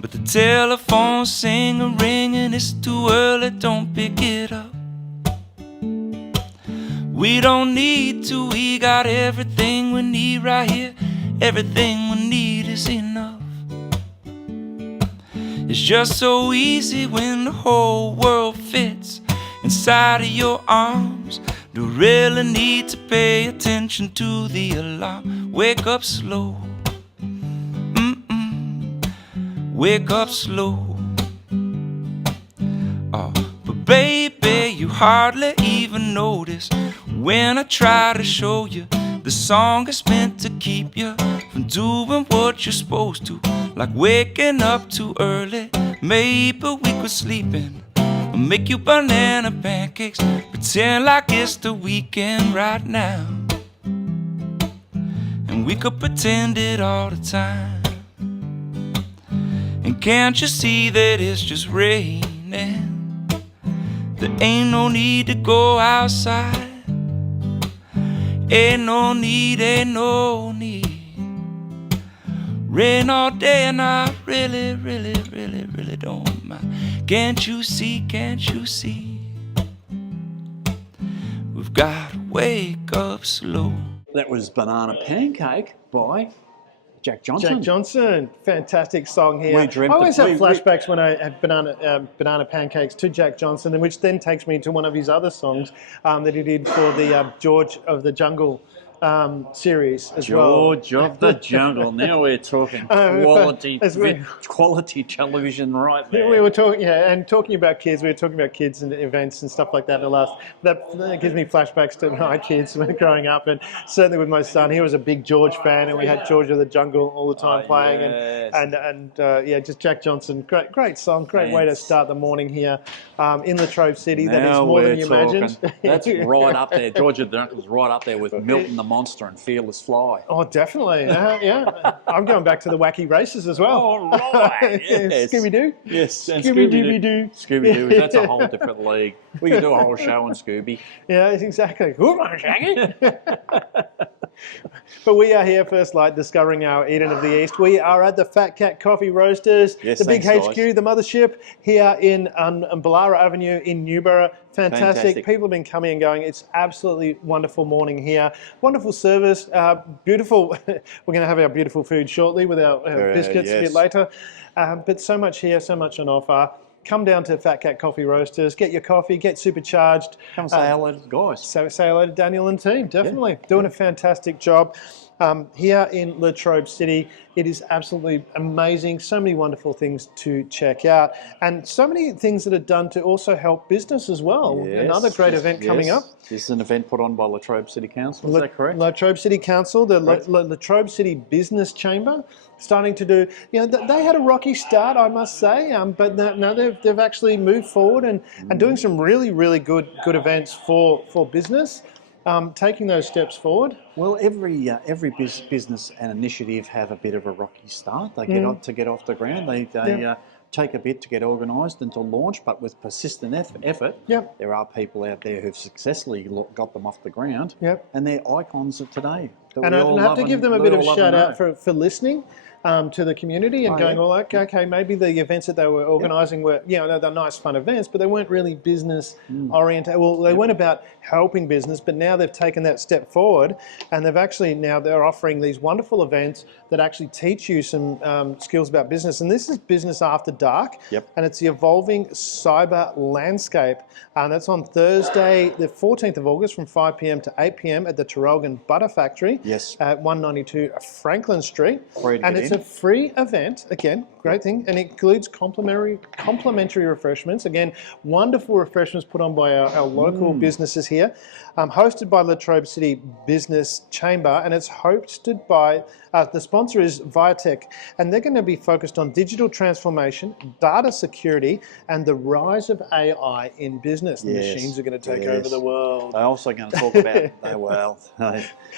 But the telephone's singing, ringing, it's too early, don't pick it up. We don't need to, we got everything we need right here. Everything we need is enough. It's just so easy when the whole world fits inside of your arms. Do really need to pay attention to the alarm. Wake up slow. Wake up slow. Oh, but baby, you hardly even notice when I try to show you The song is meant to keep you from doing what you're supposed to, like waking up too early. Maybe we could sleep in, or make you banana pancakes, pretend like it's the weekend right now. And we could pretend it all the time. And can't you see that it's just raining? There ain't no need to go outside. Ain't no need, ain't no need. Rain all day and I really, really, really, really don't mind. Can't you see, can't you see? We've got to wake up slow. That was Banana Pancake by Jack Johnson. Jack Johnson, fantastic song here. We dreamt I always of- have flashbacks when I had banana pancakes to Jack Johnson, which then takes me to one of his other songs that he did for the George of the Jungle series as well. George of the Jungle. Now we're talking quality television right there. We were talking, and talking about kids. We were talking about kids and events and stuff like that in the last. That gives me flashbacks to my kids when growing up, and certainly with my son. He was a big George fan, and we had George of the Jungle all the time playing, yes. and just Jack Johnson. Great song, great way to start the morning here in Latrobe City. That is more than you imagined. That's right up there. George of the Jungle's right up there with Milton the Monster and Fearless Fly. Oh, definitely. Yeah. I'm going back to the wacky races as well. All right. Yes. Scooby-Doo. Yes. And Scooby-Dooby-Doo. Scooby-Doo. That's a whole different league. We could do a whole show on Scooby. Yeah, exactly. Who am I, Shaggy? But we are here, First Light, discovering our Eden of the East. We are at the Fat Cat Coffee Roasters, Yes, the big thanks, HQ, guys. the mothership, here in Ballara Avenue in Newborough. Fantastic. People have been coming and going. It's absolutely wonderful morning here. Wonderful service. Beautiful. We're going to have our beautiful food shortly with our biscuits a bit later. But so much here, so much on offer. Come down to Fat Cat Coffee Roasters, get your coffee, get supercharged. Come say hello to the guys. So say hello to Daniel and team, definitely. Doing a fantastic job. Here in Latrobe City, it is absolutely amazing. So many wonderful things to check out, and so many things that are done to also help business as well. Yes, Another great event coming up. This is an event put on by Latrobe City Council, is that correct? Latrobe City Council, the Latrobe City Business Chamber, starting to do, they had a rocky start, I must say, but now they've actually moved forward and doing some really, really good events for business. Taking those steps forward. Well, every business and initiative have a bit of a rocky start. They get off the ground. They take a bit to get organised and to launch, but with persistent effort, there are people out there who've successfully got them off the ground, and they're icons of today. And I have to give them a bit of a shout out for listening to the community and going, well, okay, maybe the events that they were organising were, they're nice, fun events, but they weren't really business oriented. Well, they weren't about helping business, but now they've taken that step forward, and they're offering these wonderful events that actually teach you some skills about business. And this is Business After Dark, and it's the evolving cyber landscape. That's on Thursday, the 14th of August, from 5 p.m. to 8 p.m. at the Terrelgan Butter Factory at 192 Franklin Street. And it's a free event, again, great thing, and it includes complimentary refreshments. Again, wonderful refreshments put on by our local businesses here, hosted by Latrobe City Business Chamber, and it's hosted by, the sponsor is Viatech, and they're going to be focused on digital transformation, data security, and the rise of AI in business. The machines are going to take over the world. They're also going to talk about,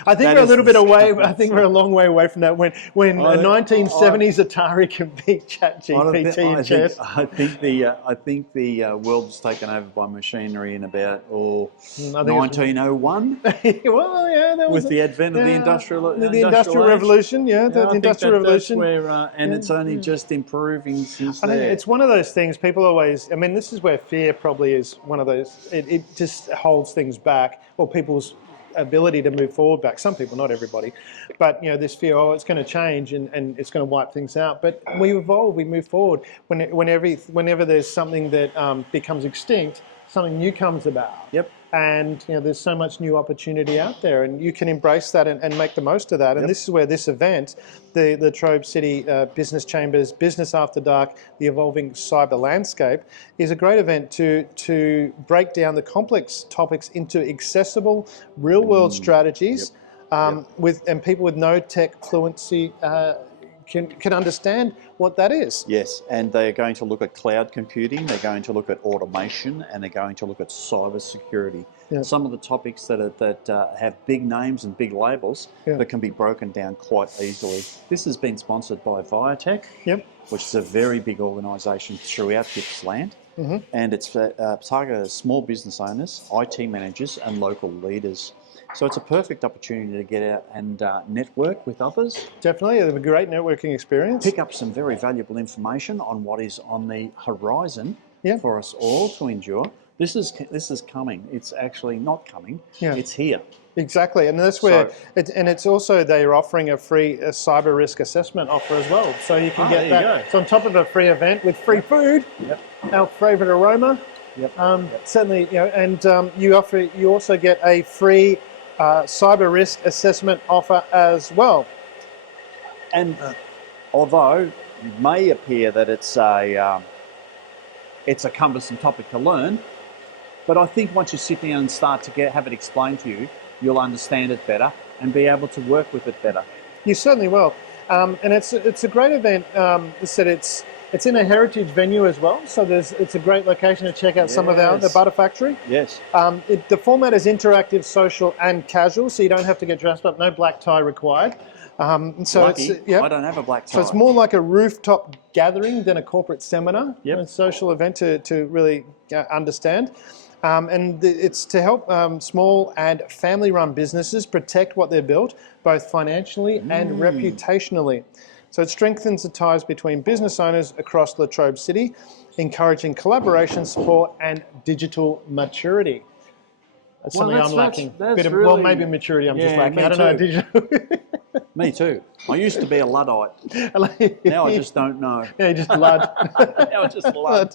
I think we're a little bit away. I think we're a long way away from that. When a 1970s Atari can beat ChatGPT in chess. I think the world's taken over by machinery in about 1901. Well, yeah, that was with the advent of the industrial revolution. The Industrial Revolution. That's where, and it's only just improving since then. It's one of those things. People always. I mean, this is where fear probably is one of those. It just holds things back, or people's ability to move forward back. Some people, not everybody, but this fear, it's going to change and it's going to wipe things out. But we evolve, we move forward. Whenever there's something that becomes extinct, something new comes about. And there's so much new opportunity out there, and you can embrace that and make the most of that. And this is where this event, the Latrobe City Business Chambers Business After Dark, the evolving cyber landscape, is a great event to break down the complex topics into accessible, real-world strategies and people with no tech fluency can understand what that is. Yes, and they're going to look at cloud computing, they're going to look at automation, and they're going to look at cybersecurity. Yeah. Some of the topics that have big names and big labels that can be broken down quite easily. This has been sponsored by Viatech, which is a very big organisation throughout Gippsland, and it's targeted small business owners, IT managers, and local leaders. So it's a perfect opportunity to get out and network with others. Definitely, it's a great networking experience. Pick up some very valuable information on what is on the horizon for us all to endure. This is coming. It's actually not coming. It's here. Exactly, and that's where, it's also they're offering a free cyber risk assessment offer as well. So you can get that. So on top of a free event with free food, our favourite aroma. Certainly, and you also get a free cyber risk assessment offer as well. And although it may appear that it's a cumbersome topic to learn, but I think once you sit down and start to have it explained to you, you'll understand it better and be able to work with it better. You certainly will, and it's a great event. It's in a heritage venue as well, so it's a great location to check out some of the butter factory. Yes. The format is interactive, social, and casual, so you don't have to get dressed up. No black tie required. So Lucky, I don't have a black tie. So it's more like a rooftop gathering than a corporate seminar. A social event to really understand. And it's to help small and family-run businesses protect what they've built, both financially and reputationally. So it strengthens the ties between business owners across Latrobe City, encouraging collaboration, support, and digital maturity. That's something I'm lacking. Well, maybe maturity I'm just lacking. I don't know, digital. Me too. I used to be a Luddite. Now I just don't know. Yeah, just Lud. Now I just Lud.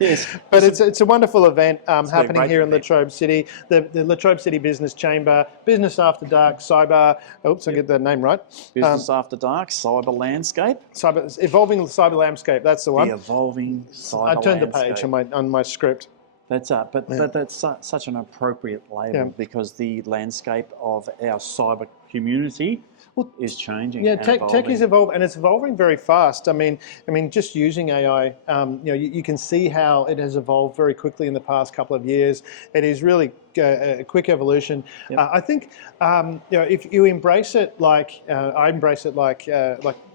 Yes, but it's a wonderful event happening here in Latrobe City. The Latrobe City Business Chamber, Business After Dark, Cyber. Oops, I get the name right. Business After Dark, Cyber Landscape. Evolving Cyber Landscape. That's the one. The Evolving Cyber Landscape. I turned the page on my script. That's but that's such an appropriate label because the landscape of our cyber community is changing. Yeah, tech is evolving, and it's evolving very fast. I mean, just using AI, you can see how it has evolved very quickly in the past couple of years. It is really a quick evolution. I think if you embrace it like I embrace it like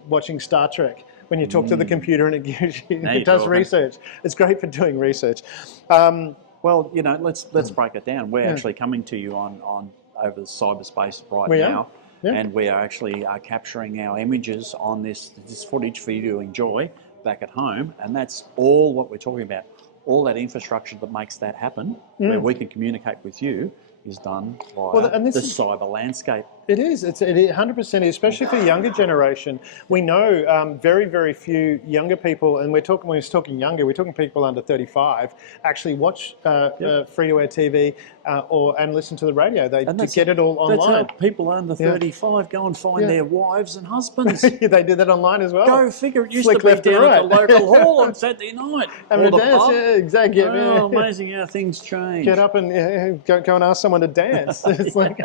watching Star Trek. When you talk to the computer and it gives you, it does research. It's great for doing research. Well, let's break it down. We're actually coming to you on over the cyberspace now. And we are actually capturing our images on this footage for you to enjoy back at home, and that's all what we're talking about. All that infrastructure that makes that happen, where we can communicate with you, is done via the cyber landscape. It is. It 100%, especially for the younger generation. We know very, very few younger people, and when we're talking younger, we're talking people under 35, actually watch free-to-air TV and listen to the radio. They get it all online. That's how people under 35 go and find their wives and husbands. They do that online as well. Go figure. It used to be down at the local hall on Saturday night. And the dance, exactly. Oh, amazing how things change. Get up and go and ask someone to dance. It's like,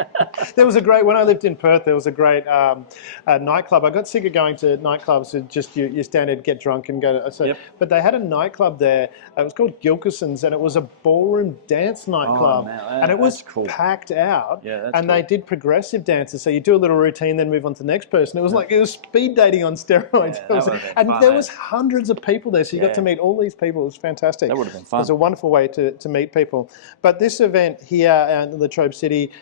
there was a great, when I lived in Perth, there was a great nightclub. I got sick of going to nightclubs so just you stand there, get drunk and go to, but they had a nightclub there. It was called Gilkison's, and it was a ballroom dance nightclub. And it was packed out. And they did progressive dances. So you do a little routine, then move on to the next person. It was like, it was speed dating on steroids. There was hundreds of people there. So you got to meet all these people. It was fantastic. That would have been fun. It was a wonderful way to meet people. But this event here in the Latrobe City,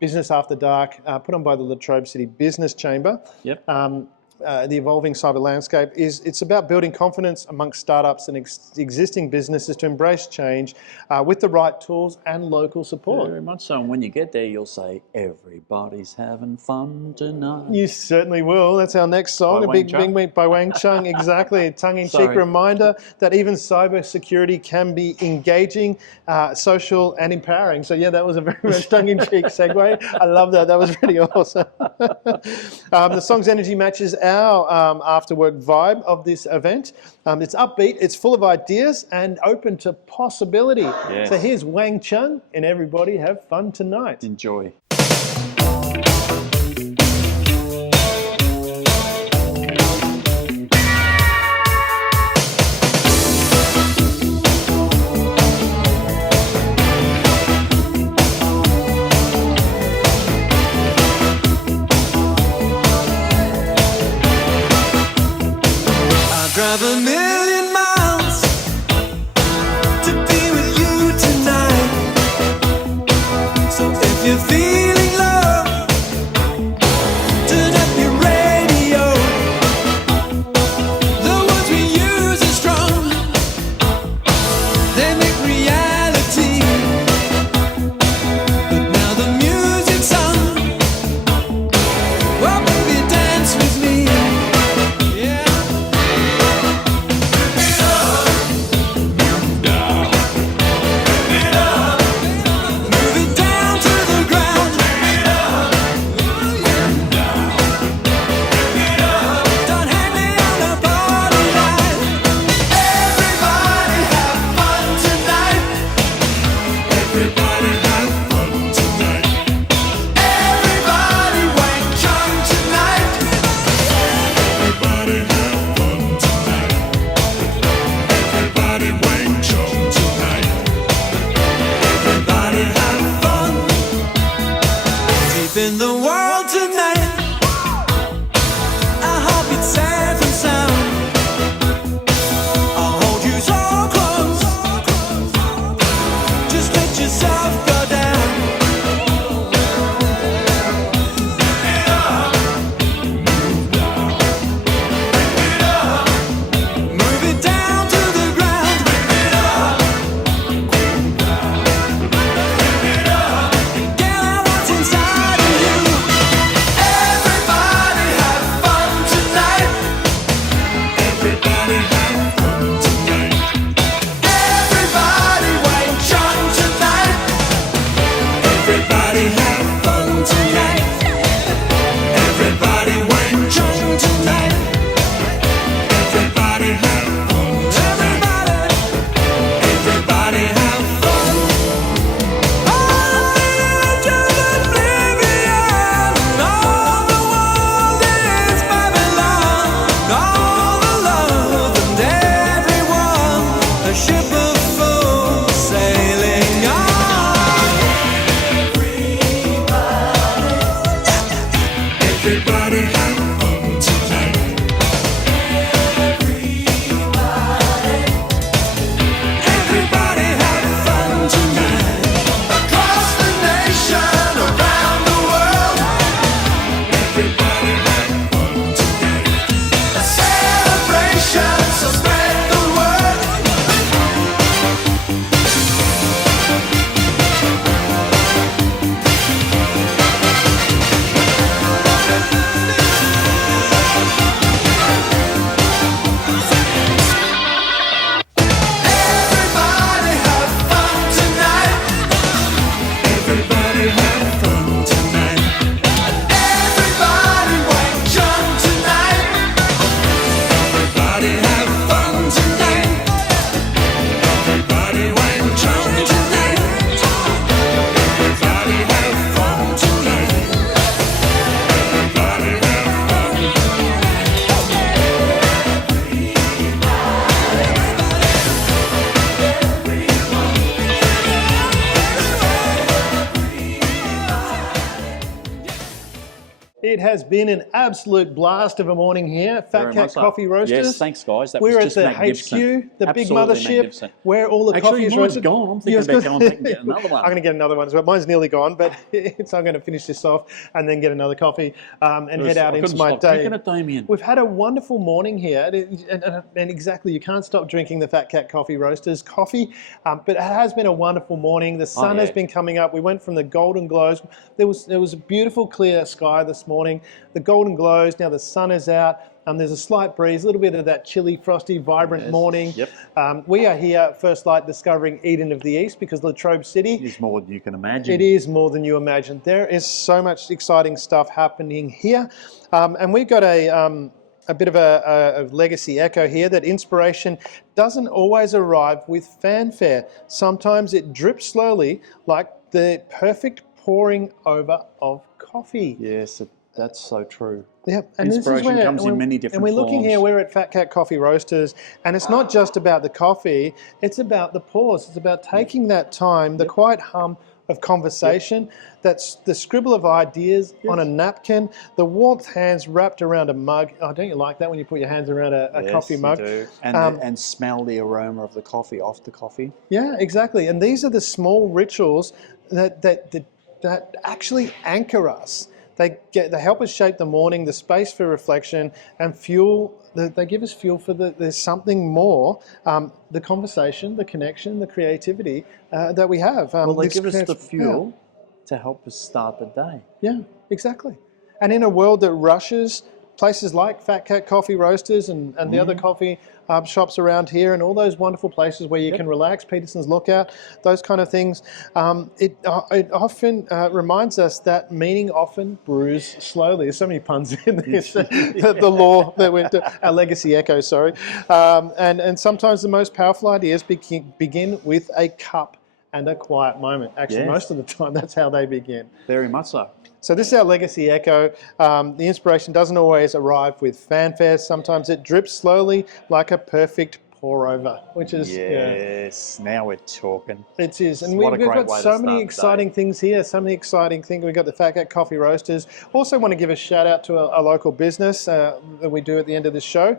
Business After Dark, put on by the Latrobe City Business Chamber. The evolving cyber landscape it's about building confidence amongst startups and existing businesses to embrace change with the right tools and local support. Very much so. And when you get there, you'll say, "Everybody's having fun tonight." You certainly will. That's our next song, Big Meat by Wang Chung. Exactly. A tongue-in-cheek reminder that even cybersecurity can be engaging, social, and empowering. So yeah, that was a very much tongue-in-cheek segue. I love that. That was really awesome. The song's energy matches our after-work vibe of this event. It's upbeat, it's full of ideas and open to possibility. So here's Wang Chung and everybody have fun tonight. Enjoy. drive a million miles to be with you tonight. So if you're feeling love, turn up your radio. The words we use are strong, they make reality. But now the music's on, well baby dance with me. Yeah. Move it down to the ground. Don't hang me on a body line. Everybody have fun tonight. Everybody have fun tonight. Everybody Wang Chung tonight. Everybody have fun tonight. Everybody Wang Chung tonight. Everybody have fun. Deep in the world tonight. I hope it's safe and sound. I'll hold you so close. Just let yourself go down. Move it down to the ground. Get out what's inside of you. Everybody have fun tonight. Everybody have fun tonight. Everybody Wang Chung tonight. Everybody have fun tonight. Everybody Wang Chung tonight. Everybody have fun. Everybody have fun. On the edge of oblivion, all the world is Babylon. All the love and everyone, a ship of fools sailing on. Everybody have fun tonight. Everybody have fun tonight. Across the nation, around the world. Everybody have fun tonight. A celebration, so spread the word. Everybody have fun tonight. Everybody have fun tonight. Everybody Wang Chung tonight. Everybody have fun tonight. Everybody Wang Chung tonight. Everybody have fun tonight. Everybody have fun. It has been an absolute blast of a morning here. Fat Very Cat much so. Coffee Roasters. Yes, thanks guys. That We're was at just the magnificent. HQ, the big Absolutely mothership, magnificent. where all the Actually, coffee is mine's roasted. gone. I'm thinking Yes, about going and get another one. I'm going to get another one as well. Mine's nearly gone, but so I'm going to finish this off and then get another coffee and head out I into couldn't my stop day. drinking it, Damien. We've had a wonderful morning here, and exactly, you can't stop drinking the Fat Cat Coffee Roasters coffee, but it has been a wonderful morning. The sun has been coming up. We went from the golden glows. There was a beautiful clear sky this morning. The golden glows, now the sun is out. There's a slight breeze, a little bit of that chilly, frosty, vibrant morning. Yep. We are here, First Light, discovering Eden of the East, because Latrobe City It is more than you can imagine. it is more than you imagine. There is so much exciting stuff happening here. And we've got a bit of a legacy echo here, that inspiration doesn't always arrive with fanfare. Sometimes it drips slowly, like the perfect pouring over of coffee. Yes, that's so true. Yeah, and Inspiration comes in many different forms. And we're looking forms. here, we're at Fat Cat Coffee Roasters, and it's not just about the coffee, it's about the pause. It's about taking that time, the quiet hum of conversation. That's the scribble of ideas on a napkin, the warmth hands wrapped around a mug. Oh, don't you like that when you put your hands around a coffee mug? Do. And smell the aroma of the coffee off the coffee. Yeah, exactly. And these are the small rituals that actually anchor us. They help us shape the morning, the space for reflection, and fuel. They give us fuel for there's something more, the conversation, the connection, the creativity that we have. Well, they give us the fuel to help us start the day. Yeah, exactly. And in a world that rushes, places like Fat Cat Coffee Roasters and the other coffee shops around here and all those wonderful places where you can relax, Peterson's Lookout, those kind of things, it often reminds us that meaning often brews slowly. There's so many puns in this, the law that went to our legacy echo, sorry. And sometimes the most powerful ideas begin with a cup and a quiet moment. Actually, most of the time, that's how they begin. Very much so. So this is our legacy echo. The inspiration doesn't always arrive with fanfare. Sometimes it drips slowly like a perfect pour over, which is... Yes, now we're talking. It is. And we've got so many exciting things here, so many exciting things. We've got the Fat Cat Coffee Roasters. Also want to give a shout out to a local business that we do at the end of the show.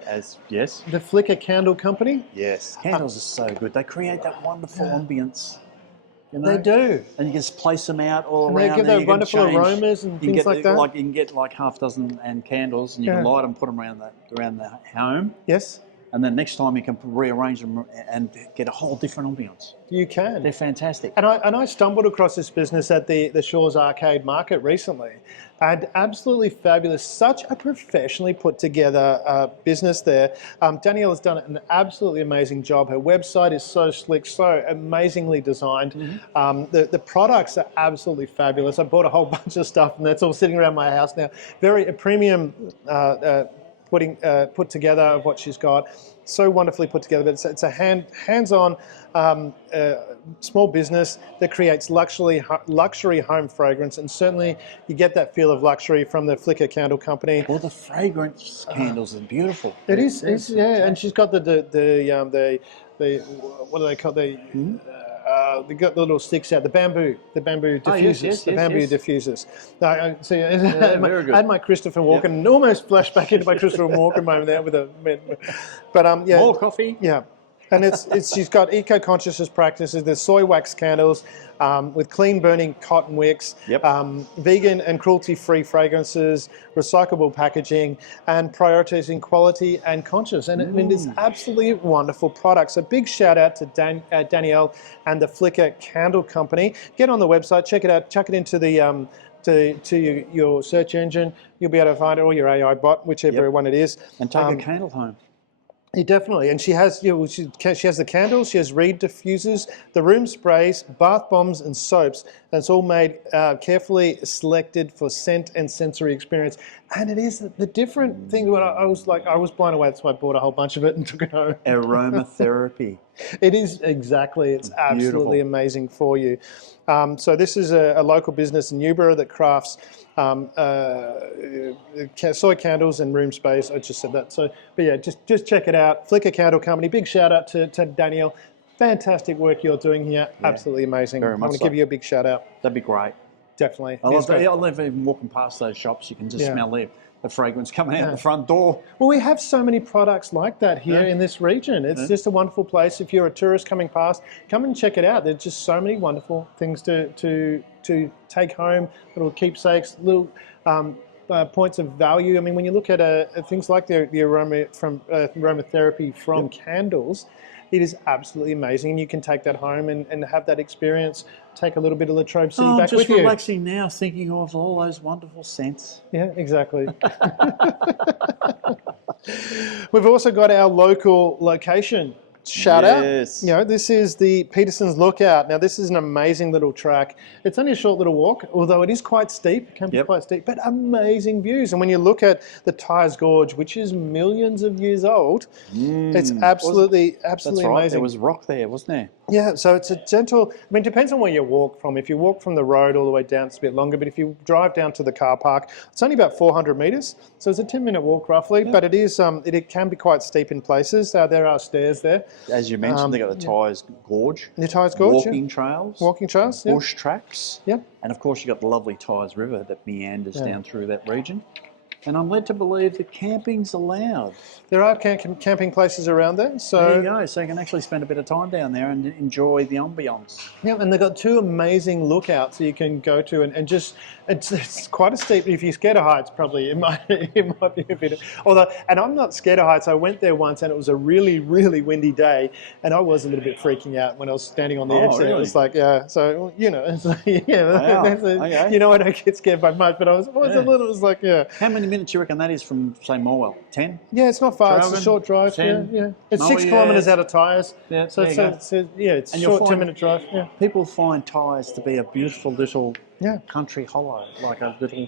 Yes. The Flicker Candle Company. Yes. Candles are so good. They create that wonderful ambience. You know? They do. And you can just place them out all and around. They give those wonderful aromas and things like that. You can get like half dozen and candles, and you can light them, put them around the home. Yes. And then next time you can rearrange them and get a whole different ambience. You can. They're fantastic. And I stumbled across this business at the Shores Arcade Market recently. And absolutely fabulous. Such a professionally put together business there. Danielle has done an absolutely amazing job. Her website is so slick, so amazingly designed. The products are absolutely fabulous. I bought a whole bunch of stuff and that's all sitting around my house now. A premium put together of what she's got. So wonderfully put together, but it's a hands-on small business that creates luxury home fragrance, and certainly you get that feel of luxury from the Flicker Candle Company. Well, the fragrance candles are beautiful. It is, and she's got the what do they call they got the little sticks out, the bamboo diffusers, diffusers. Very good. I had my Christopher Walken, and almost flashed back into my Christopher Walken moment there with More coffee. Yeah. And she's got eco-consciousness practices. There's soy wax candles with clean burning cotton wicks, vegan and cruelty-free fragrances, recyclable packaging, and prioritizing quality and conscious. And I mean, it's absolutely wonderful products. A big shout out to Danielle and the Flicker Candle Company. Get on the website, check it out, chuck it into the to your search engine. You'll be able to find it, or your AI bot, whichever one it is. And take a candle home. Yeah, definitely, and she has she has the candles, she has reed diffusers, the room sprays, bath bombs, and soaps. And it's all made carefully selected for scent and sensory experience. And it is the different thing. When I was blown away. That's why I bought a whole bunch of it and took it home. Aromatherapy. It is exactly. It's absolutely amazing for you. So this is a local business in Newborough that crafts soy candles and room sprays. I just said that. So, but yeah, just check it out. Flicker Candle Company. Big shout out to Danielle. Fantastic work you're doing here. Yeah, absolutely amazing. I want to give you a big shout out. That'd be great. Definitely. I love even walking past those shops. You can just smell the fragrance coming out the front door. Well, we have so many products like that here in this region. It's just a wonderful place. If you're a tourist coming past, come and check it out. There's just so many wonderful things to take home, little keepsakes, little points of value. I mean, when you look at things like the aromatherapy from candles, it is absolutely amazing. And you can take that home and have that experience. Take a little bit of Latrobe City back with you. I'm just relaxing now, thinking of all those wonderful scents. Yeah, exactly. We've also got our local location. Shout out. You know, this is the Peterson's Lookout. Now, this is an amazing little track. It's only a short little walk, although it is quite steep. It can be quite steep, but amazing views. And when you look at the Tyers Gorge, which is millions of years old, it's absolutely That's right. amazing. There was rock there, wasn't there? Yeah, so it's a gentle, I mean, it depends on where you walk from. If you walk from the road all the way down, it's a bit longer, but if you drive down to the car park, it's only about 400 metres, so it's a 10-minute walk roughly, but it is, it can be quite steep in places. There are stairs there. As you mentioned, they've got the Tyers Gorge. The Tyers Gorge, Walking trails. Walking trails, Bush tracks. Yep. And of course, you've got the lovely Tyers River that meanders down through that region. And I'm led to believe that camping's allowed. There are camping places around there. So There you go. So you can actually spend a bit of time down there and enjoy the ambience. Yeah, and they've got 2 amazing lookouts that you can go to, and just it's quite a steep. If you're scared of heights, probably it might be a bit. And I'm not scared of heights. I went there once, and it was a really, really windy day, and I was a little bit freaking out when I was standing on the edge there. It was like, so it's like, Okay. you know, I don't get scared by much, but I was a little. It was like, How many minutes do you reckon that is from, say, Morwell? 10? Yeah, it's not far. It's Driving, a short drive. 10. Yeah. It's 6 kilometres out of Tyers. Yeah, so there you go. it's a And you'll short find 10-minute drive. Yeah. People find Tyers to be a beautiful little country hollow, like a little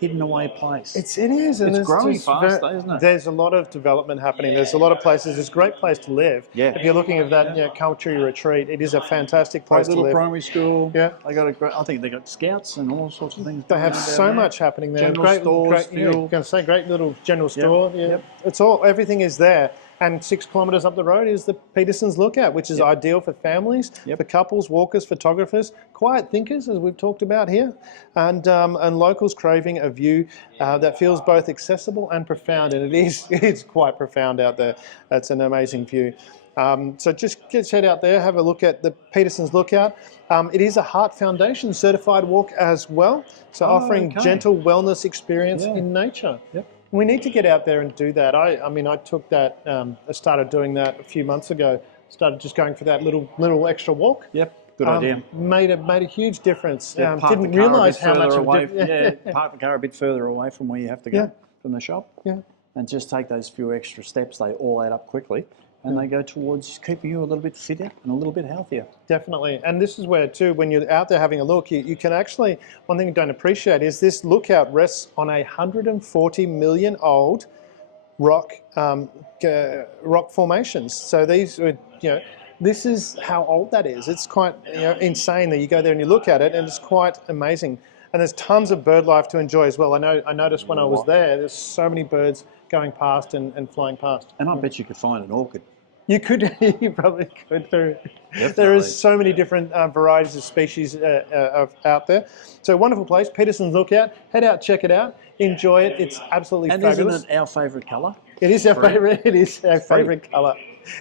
hidden away place. It is, and It's growing just fast, though, isn't it? There's a lot of development happening. There's a lot of places. It's a great place to live. Yeah. If you're looking at that culture retreat, it is a fantastic place Great to little live. primary school. Yeah. I think they got scouts and all sorts of things. They have down so there. much happening there. General stores, great, fuel. going to say great little general store. Yeah. Yep. It's everything is there. And 6 kilometres up the road is the Peterson's Lookout, which is ideal for families, for couples, walkers, photographers, quiet thinkers, as we've talked about here, and locals craving a view that feels both accessible and profound. And it's quite profound out there. It's an amazing view. So just head out there, have a look at the Peterson's Lookout. It is a Heart Foundation certified walk as well, so offering gentle wellness experience in nature. Yep. We need to get out there and do that. I mean, I took that, I started doing that a few months ago, started just going for that little extra walk. Yep, good idea. Made a huge difference. Yeah, Didn't realise how much park the car a bit further away from where you have to go, from the shop. Yeah. And just take those few extra steps, they all add up quickly. And they go towards keeping you a little bit fitter and a little bit healthier. Definitely. And this is where, too, when you're out there having a look, you can actually, one thing you don't appreciate is this lookout rests on 140 million old rock formations. So these, this is how old that is. It's quite insane that you go there and you look at it, and it's quite amazing. And there's tons of bird life to enjoy as well. I noticed when I was there's so many birds going past and flying past. And I bet you could find an orchid. You probably could. There is so many different varieties of species out there. So wonderful place, Peterson's Lookout. Head out, check it out, enjoy it. It's absolutely fabulous. Isn't it our favourite colour? It is our favourite. It is our favourite colour.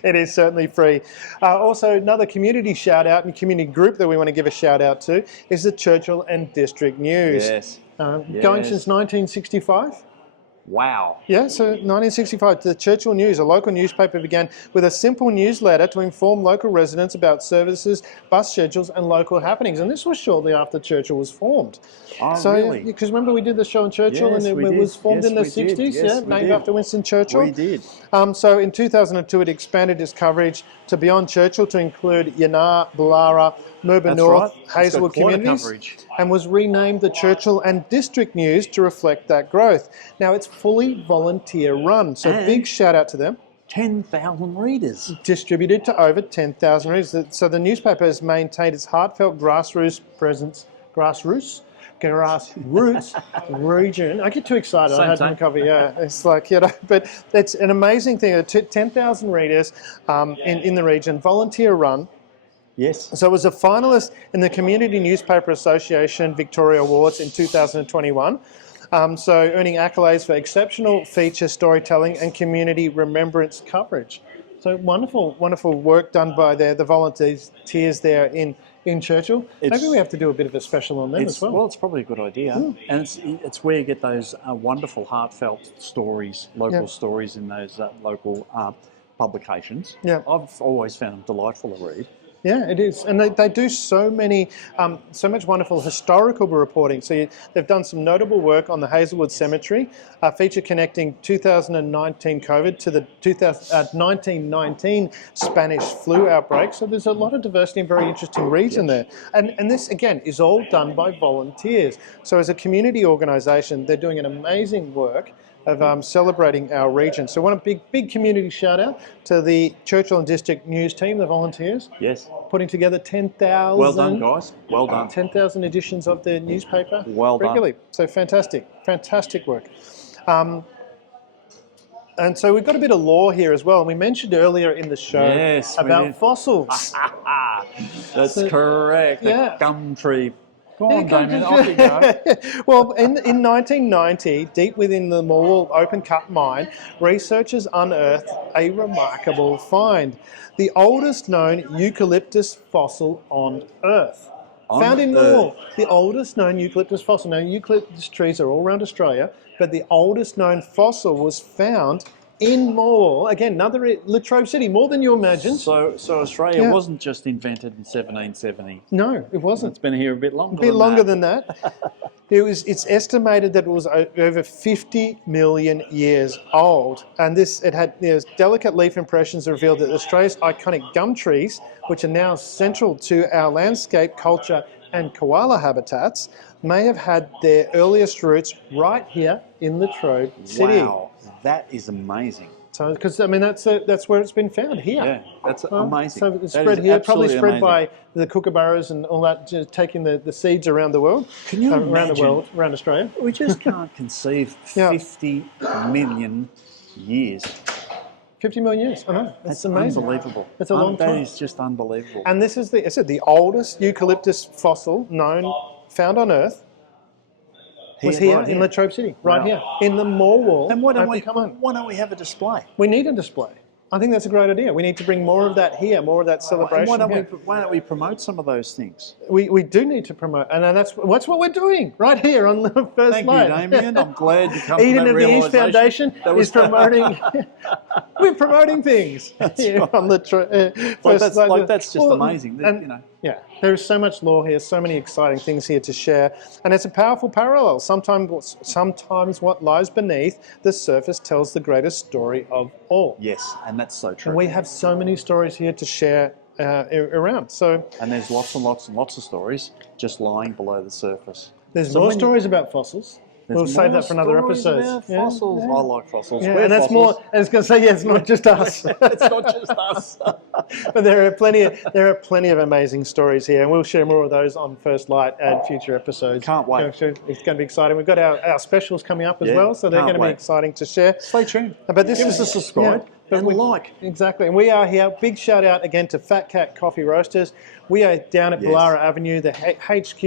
It is certainly free. Also, another community shout out and community group that we want to give a shout out to is the Churchill and District News. Yes. Going since 1965. Wow. Yeah, so 1965, the Churchill News, a local newspaper, began with a simple newsletter to inform local residents about services, bus schedules and local happenings. And this was shortly after Churchill was formed. Oh, really? Because remember we did the show on Churchill, Yes, and we it did. was formed Yes, in the we did. 60s, Yes, we named did. after Winston Churchill. We did. So in 2002, it expanded its coverage to beyond Churchill to include Yanar, Ballara, Murba That's North, right. It's Hazelwood got quite a communities, coverage. and was renamed the Churchill and District News to reflect that growth. Now it's fully volunteer run, so And- big shout out to them. 10,000 readers. Distributed to over 10,000 readers. So the newspaper has maintained its heartfelt grassroots region. I get too excited. I had Same. my coffee. Yeah, it's like but it's an amazing thing. 10,000 readers in the region, volunteer run. Yes. So it was a finalist in the Community Newspaper Association Victoria Awards in 2021. So earning accolades for exceptional feature storytelling and community remembrance coverage. So wonderful, wonderful work done by the volunteers there in Churchill. Maybe we have to do a bit of a special on them as well. Well, it's probably a good idea. And it's where you get those wonderful heartfelt stories, local stories in those local publications. Yeah. I've always found them delightful to read. Yeah, it is, and they do so much wonderful historical reporting. So they've done some notable work on the Hazelwood Cemetery, a feature connecting 2019 COVID to the 1919 Spanish flu outbreak. So there's a lot of diversity and very interesting reads in there. And this, again, is all done by volunteers. So as a community organisation, they're doing an amazing work of celebrating our region. So I want a big community shout out to the Churchill and District News team, the volunteers, Yes. putting together 10,000. Well done, guys. Well done. 10,000 editions of the newspaper. Well done. regularly. So fantastic work. And so we've got a bit of lore here as well. And we mentioned earlier in the show Yes, we about did. fossils. That's correct. yeah. The gum tree. Go on, Damien. Off you go. Well, in 1990, deep within the Morwell open cut mine, researchers unearthed a remarkable find: the oldest known eucalyptus fossil on Earth. Found in Morwell, the oldest known eucalyptus fossil. Now, eucalyptus trees are all around Australia, but the oldest known fossil was found in Morwell. Again, another Latrobe City, more than you imagined. So Australia Yeah. wasn't just invented in 1770. No, it wasn't. It's been here a bit longer. A bit longer than that. It's estimated that it was over 50 million years old, and delicate leaf impressions revealed that Australia's iconic gum trees, which are now central to our landscape, culture, and koala habitats, may have had their earliest roots right here in Latrobe City. Wow, that is amazing. So, because I mean, that's where it's been found here. Yeah, that's amazing. So it's That spread is here, probably absolutely spread amazing. by the kookaburras and all that, just taking the seeds around the world. Can you around the imagine? world, around Australia? We just can't conceive Yeah. 50 million years. 50 million years. I know. That's amazing. unbelievable. It's a long That time. is just unbelievable. And this is the oldest eucalyptus fossil found on Earth. Was here right in Latrobe City, right Wow. here in the Morwell. And why don't Come on. we have a display? We need a display. I think that's a great idea. We need to bring more of that here, more of that And celebration. why don't we promote some of those things? We do need to promote, and that's what we're doing right here on the first Thank light. you, Damien. I'm glad you come to Eden that of the East realisation. Foundation That was is promoting. We're promoting things here right. on the first light. that's just amazing. And, You know. Yeah, there is so much lore here, so many exciting things here to share, and it's a powerful parallel. Sometimes what lies beneath the surface tells the greatest story of all. Yes, and that's so true. And we have so many stories here to share around. So And there's lots and lots and lots of stories just lying below the surface. there's So more when you- stories about fossils. There's We'll save more that for another stories episode. about fossils. I like fossils. Yeah, We're and that's fossils. more. I was going to say, yeah, it's not just us. It's not just us. But there are plenty of amazing stories here, and we'll share more of those on First Light and future episodes. Can't wait. It's going to be exciting. We've got our specials coming up as Yeah, well, so they're can't going to be wait. exciting to share. Stay tuned. But this Give is us a subscribe but and we- like. Exactly, and we are here. Big shout out again to Fat Cat Coffee Roasters. We are down at Yes. Bellara Avenue, the HQ,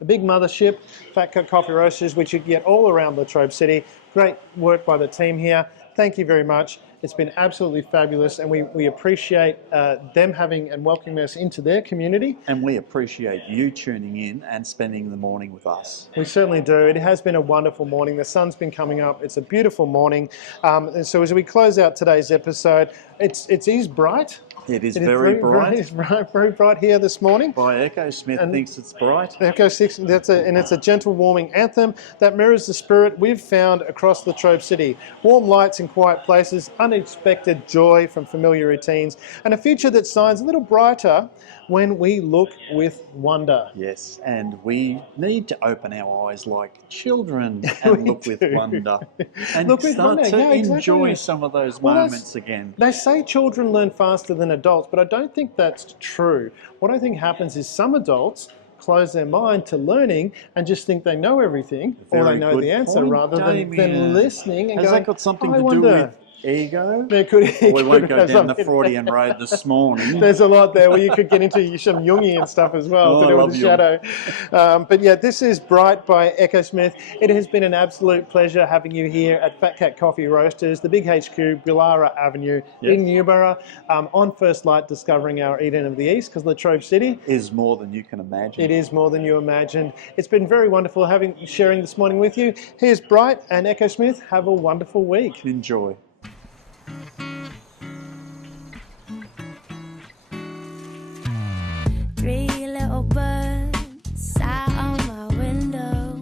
the big mothership, Fat Cat Coffee Roasters, which you can get all around Latrobe City. Great work by the team here. Thank you very much. It's been absolutely fabulous, and we appreciate them having and welcoming us into their community. And we appreciate you tuning in and spending the morning with us. We certainly do. It has been a wonderful morning. The sun's been coming up. It's a beautiful morning. And so as we close out today's episode, it is bright. It is It is very bright. It's very bright here this morning. By Echo Smith And- thinks it's bright. Echo 6, and it's a gentle, warming anthem that mirrors the spirit we've found across Latrobe City. Warm lights in quiet places, unexpected joy from familiar routines, and a future that shines a little brighter when we look with wonder. Yes, and we need to open our eyes like children and We look with do. wonder. And Look with start wonder, to yeah, exactly. enjoy some of those Well, that's- moments again. They say children learn faster than adults, but I don't think that's true. What I think happens is some adults close their mind to learning and just think they know everything, or Very they know good the answer point, rather than Damien. listening and Has going, that got something "I to do wonder." with ego? There could, We won't go have down the something. Freudian road this morning. There's a lot there where you could get into some Jungian stuff as well Oh, to I do with love the Jung. shadow. But yeah, this is Bright by Echo Smith. It has been an absolute pleasure having you here at Fat Cat Coffee Roasters, the big HQ, Bellara Avenue in Newborough, on First Light, discovering our Eden of the East, because Latrobe City, Is more than you can imagine. it is more than you imagined. It's been very wonderful sharing this morning with you. Here's Bright and Echo Smith. Have a wonderful week. Enjoy. Three little birds sat on my window,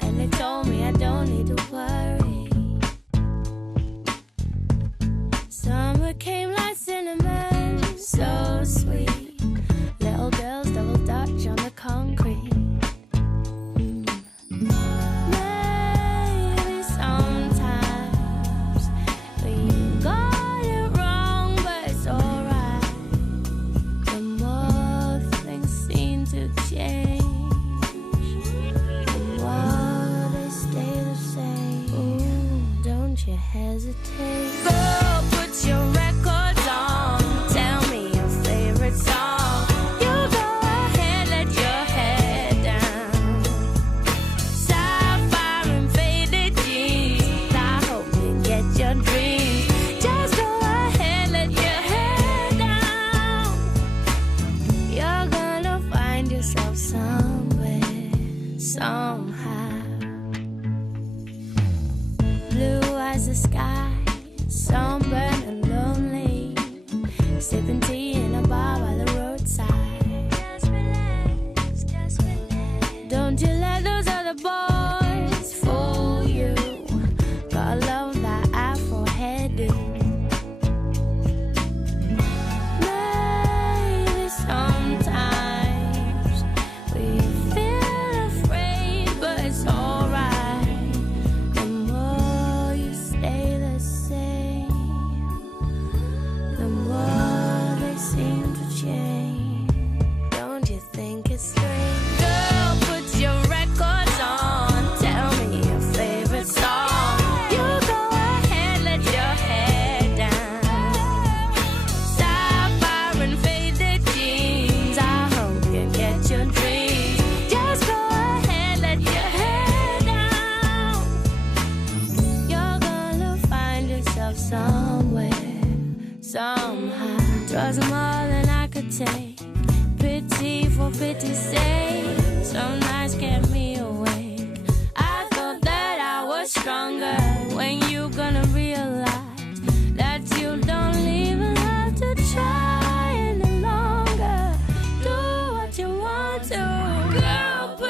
and they told me I don't need to worry. Summer came like cinnamon, so sweet. Little girls double dutch on the concrete. Maybe sometime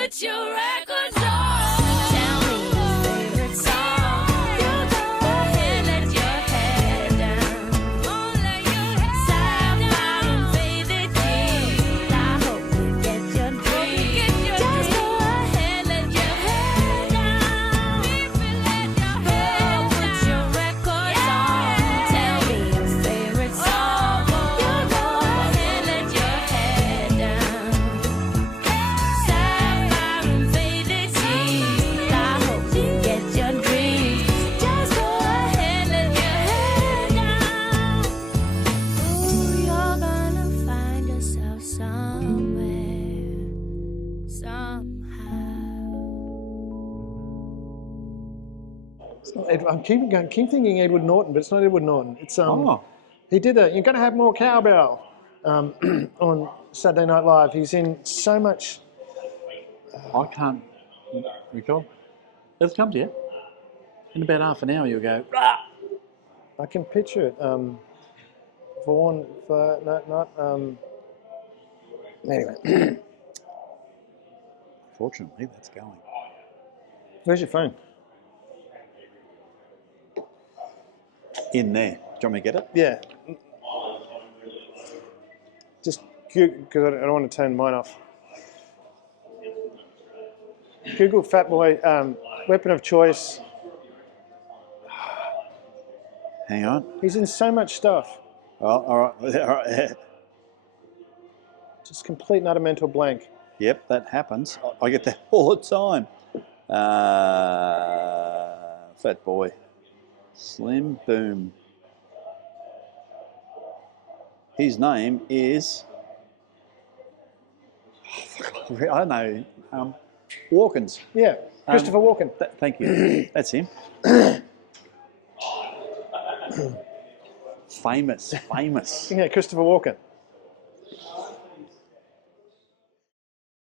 put your records on. Tell me your favorite song. You go ahead, let your head down. Let your head Sapphire and faded jeans. I hope you get your dreams. Just go ahead, let your head down. Put your records on. Tell me your favorite song. You go ahead, let your head down. Sapphire and faded jeans. I hope you get your dreams. Just go ahead, let your head down. Ooh, you're gonna find yourself somewhere, somehow. I'm keep thinking Edward Norton, but it's not Edward Norton. It's Oh. he did You're gonna have more cowbell on Saturday Night Live. He's in so much. I can't recall. It'll come to you. In about half an hour, you'll go, "Rah!" I can picture it. Vaughan, not. Anyway, Fortunately, that's going. where's your phone? In there. Do you want me to get it? Yeah. Just because I don't want to turn mine off. Google Fatboy, weapon of choice. Hang on. He's in so much stuff. Oh, all right. All right. Just complete and utter mental blank. Yep, that happens. I get that all the time. Fatboy. Slim Boom. His name is... I don't know. Walkens. Yeah, Christopher Walken. Thank you. That's him. famous. Yeah, Christopher Walken.